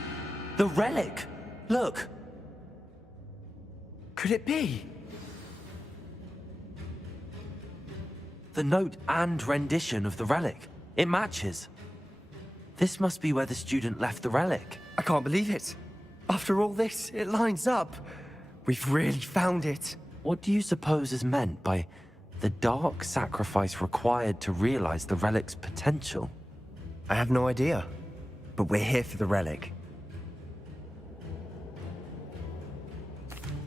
The relic! Look! Could it be? The note and rendition of the relic. It matches. This must be where the student left the relic. I can't believe it. After all this, it lines up. We've really found it. What do you suppose is meant by the dark sacrifice required to realize the relic's potential? I have no idea. But we're here for the relic.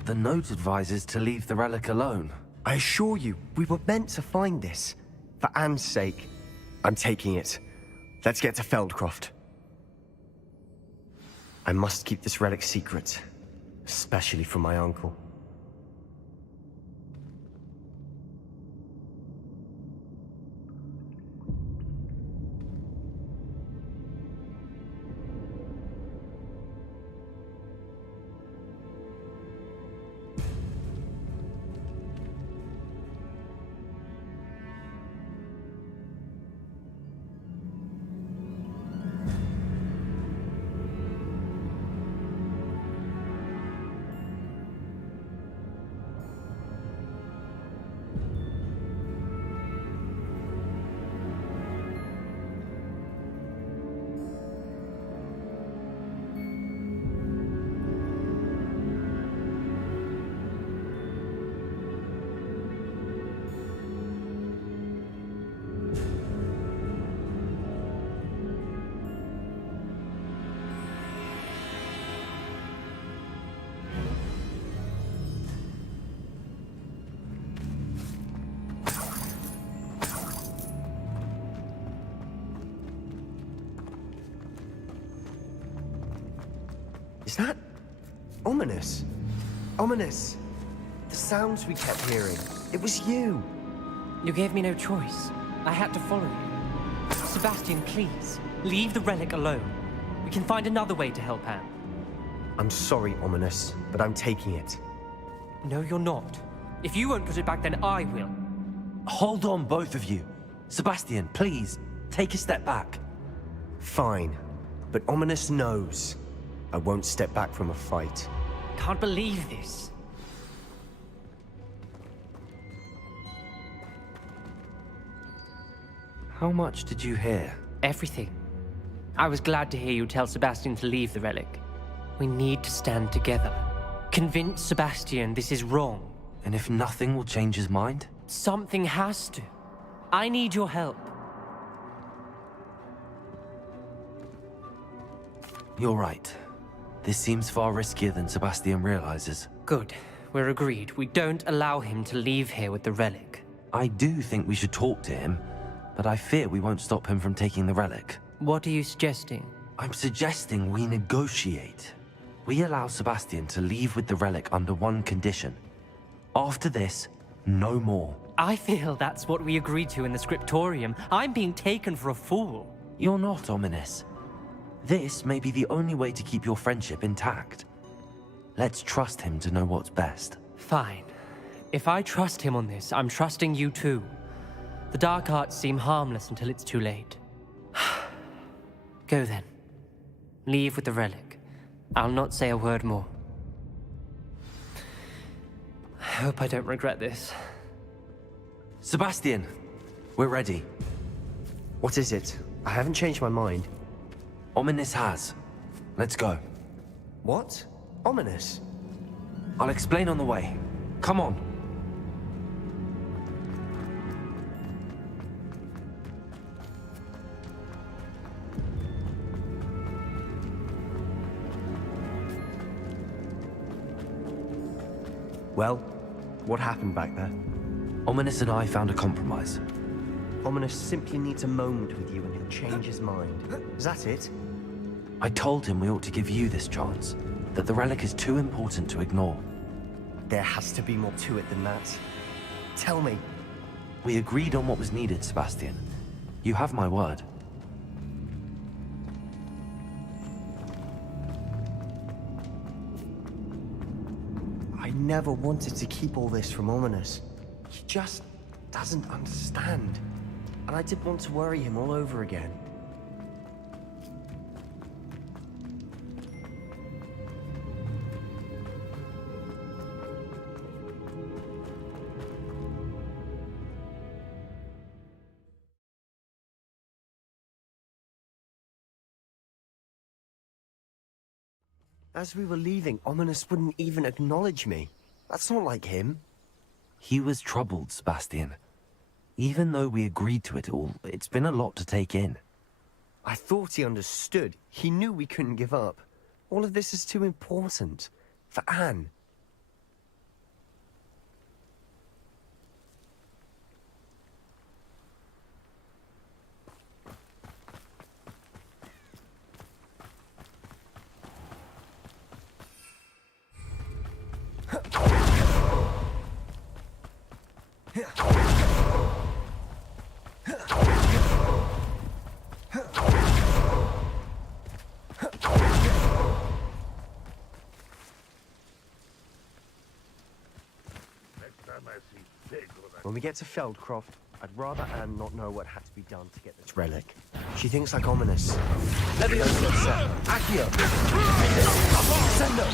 The note advises to leave the relic alone. I assure you, we were meant to find this. For Anne's sake. I'm taking it. Let's get to Feldcroft. I must keep this relic secret. Especially from my uncle. Is that ominous? Ominous. The sounds we kept hearing. It was you. You gave me no choice. I had to follow you. Sebastian, please, leave the relic alone. We can find another way to help Anne. I'm sorry, Ominous, but I'm taking it. No, you're not. If you won't put it back, then I will. Hold on, both of you. Sebastian, please, take a step back. Fine, but Ominous knows. I won't step back from a fight. Can't believe this. How much did you hear? Everything. I was glad to hear you tell Sebastian to leave the relic. We need to stand together. Convince Sebastian this is wrong. And if nothing will change his mind? Something has to. I need your help. You're right. This seems far riskier than Sebastian realizes. Good. We're agreed. We don't allow him to leave here with the relic. I do think we should talk to him, but I fear we won't stop him from taking the relic. What are you suggesting? I'm suggesting we negotiate. We allow Sebastian to leave with the relic under one condition. After this, no more. I feel that's what we agreed to in the scriptorium. I'm being taken for a fool. You're not, Ominous. This may be the only way to keep your friendship intact. Let's trust him to know what's best. Fine. If I trust him on this, I'm trusting you too. The dark arts seem harmless until it's too late. Go then. Leave with the relic. I'll not say a word more. I hope I don't regret this. Sebastian, we're ready. What is it? I haven't changed my mind. Ominous has. Let's go. What? Ominous? I'll explain on the way. Come on. Well, what happened back there? Ominous and I found a compromise. Ominous simply needs a moment with you and he'll change his mind. Is that it? I told him we ought to give you this chance, that the relic is too important to ignore. There has to be more to it than that. Tell me. We agreed on what was needed, Sebastian. You have my word. I never wanted to keep all this from Ominous. He just doesn't understand. And I didn't want to worry him all over again. As we were leaving, Ominous wouldn't even acknowledge me. That's not like him. He was troubled, Sebastian. Even though we agreed to it all, it's been a lot to take in. I thought he understood. He knew we couldn't give up. All of this is too important. For Anne. When we get to Feldcroft, I'd rather Anne not know what had to be done to get this relic. She thinks like Ominous. Leviosa! Accio! Sendo!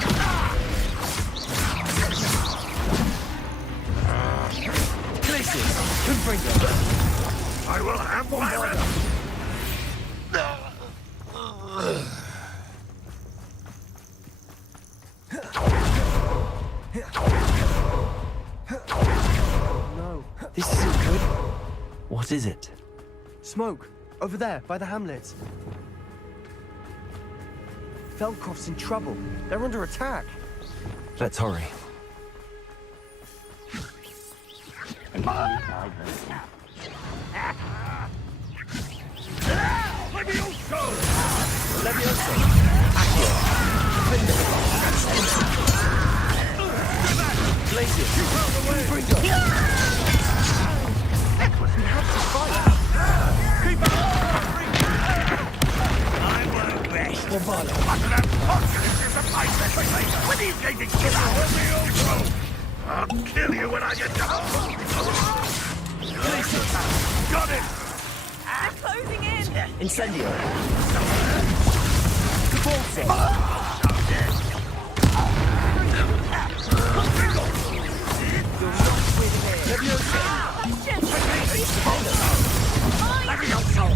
Glacius! Confringo! I will have my No, this isn't good. What is it? Smoke! Over there, by the hamlet. Feldcroft's in trouble. They're under attack. Let's hurry. Levioso! Leviosa! Accio! Glacius! Confringo! We have to fight! Keep up! I won't rest. Under that fortress is a fight. When are you going to get out? Levioso! I'll kill you when I get down. Glacius! Got it! They're closing in! Incendio! Cabalso! You're not winning here! Leviosa! Levioso!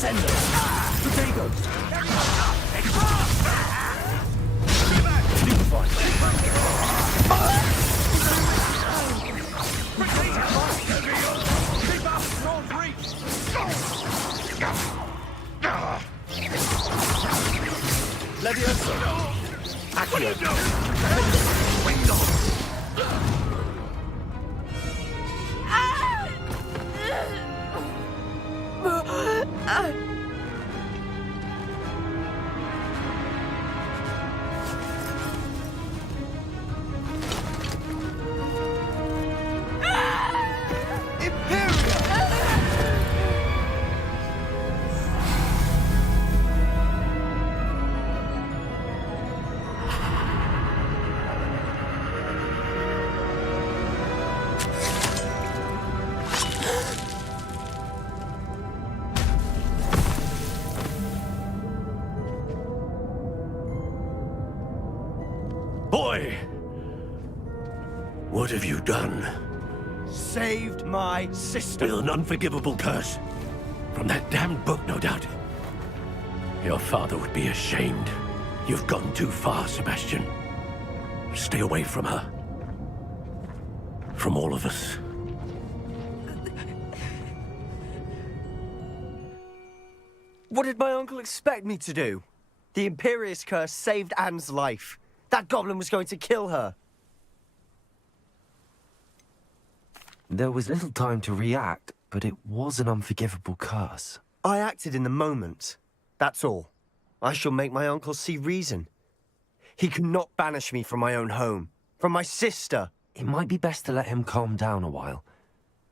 Incendio! Potatoes! Levioso! Accio! Boy! What have you done? Saved my sister. With an unforgivable curse. From that damned book, no doubt. Your father would be ashamed. You've gone too far, Sebastian. Stay away from her. From all of us. What did my uncle expect me to do? The Imperious curse saved Anne's life. That goblin was going to kill her. There was little time to react, but it was an unforgivable curse. I acted in the moment. That's all. I shall make my uncle see reason. He cannot banish me from my own home, from my sister. It might be best to let him calm down a while.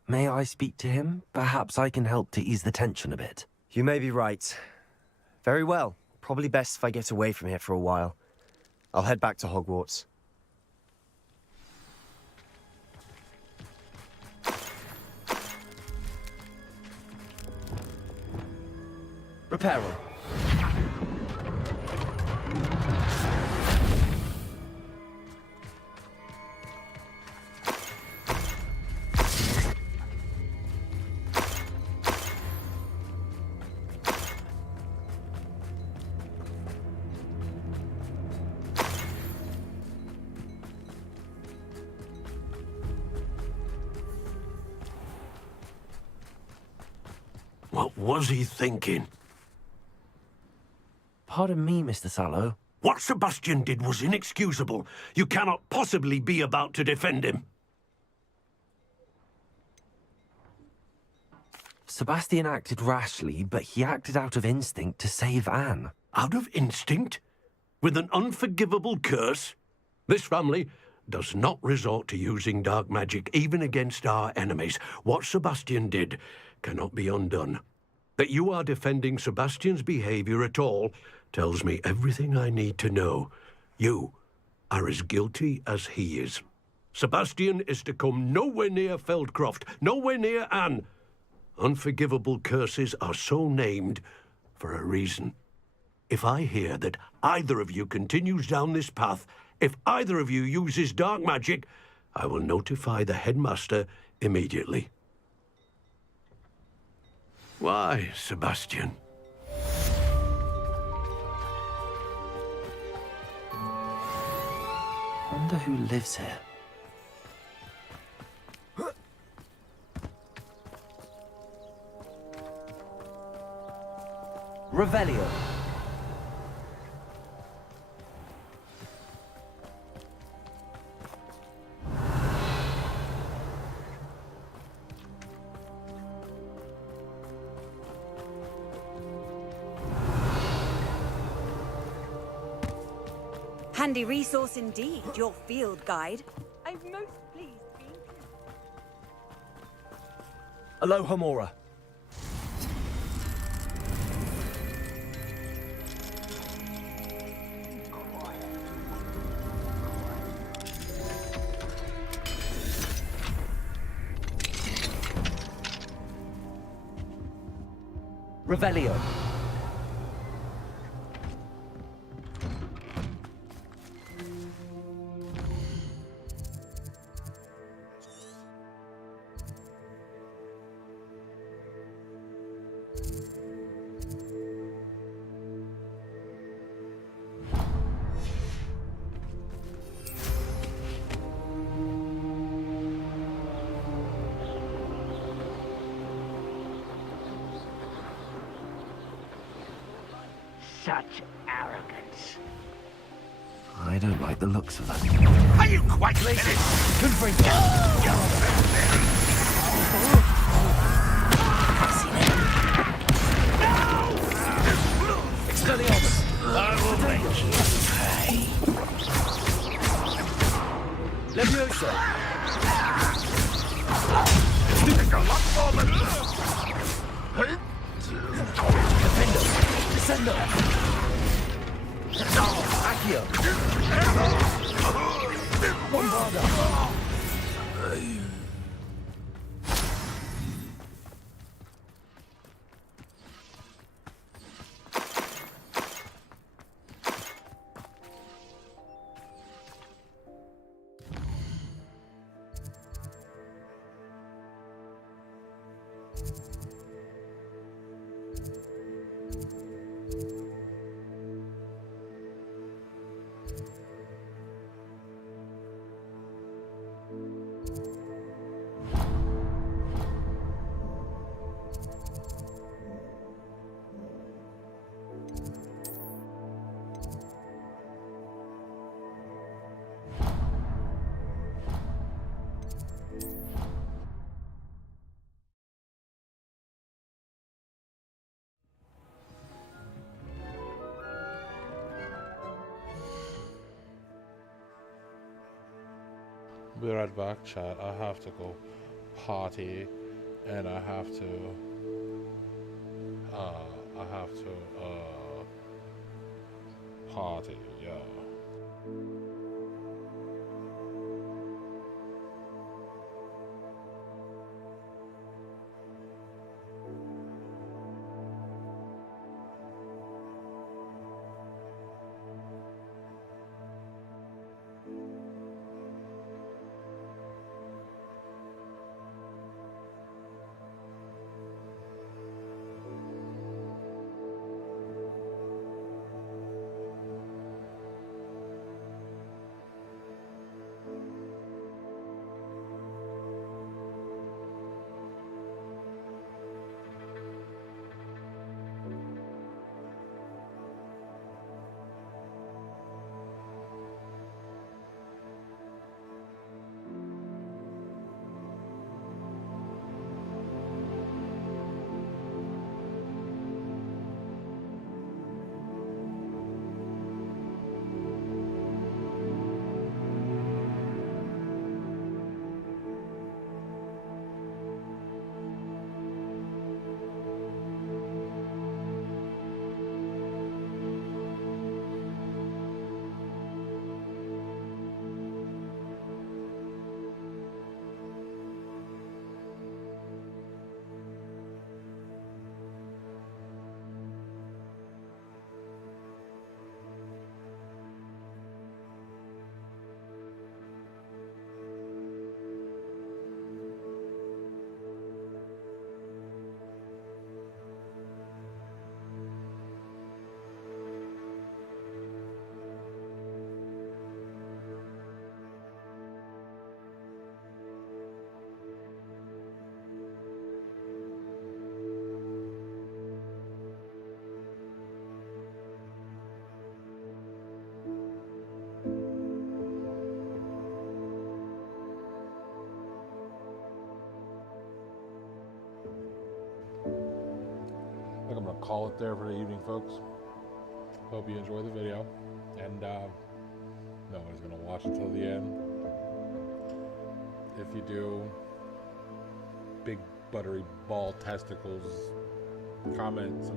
May I speak to him? Perhaps I can help to ease the tension a bit. You may be right. Very well. Probably best if I get away from here for a while. I'll head back to Hogwarts. Reparo. What was he thinking? Pardon me, Mr. Sallow. What Sebastian did was inexcusable. You cannot possibly be about to defend him. Sebastian acted rashly, but he acted out of instinct to save Anne. Out of instinct? With an unforgivable curse? This family does not resort to using dark magic even against our enemies. What Sebastian did cannot be undone. That you are defending Sebastian's behavior at all tells me everything I need to know. You are as guilty as he is. Sebastian is to come nowhere near Feldcroft, nowhere near Anne. Unforgivable curses are so named for a reason. If I hear that either of you continues down this path, if either of you uses dark magic, I will notify the headmaster immediately. Why, Sebastian? Wonder who lives here. Revelio. Handy resource indeed, your field guide. I'm most pleased being... Aloha Mora. Revelio. such arrogance. I don't like the looks of that. Are you quite finished? Good for Expelliarmus! I will make you pay. Leviosa! Take a lot more than Defendo! Descendo! Accio! Bombarda! Be right back, chat. I have to go party, and I have to party, yeah. I think I'm gonna call it there for the evening, folks. Hope you enjoy the video, and nobody's gonna watch it till the end. If you do, big buttery ball testicles, comments.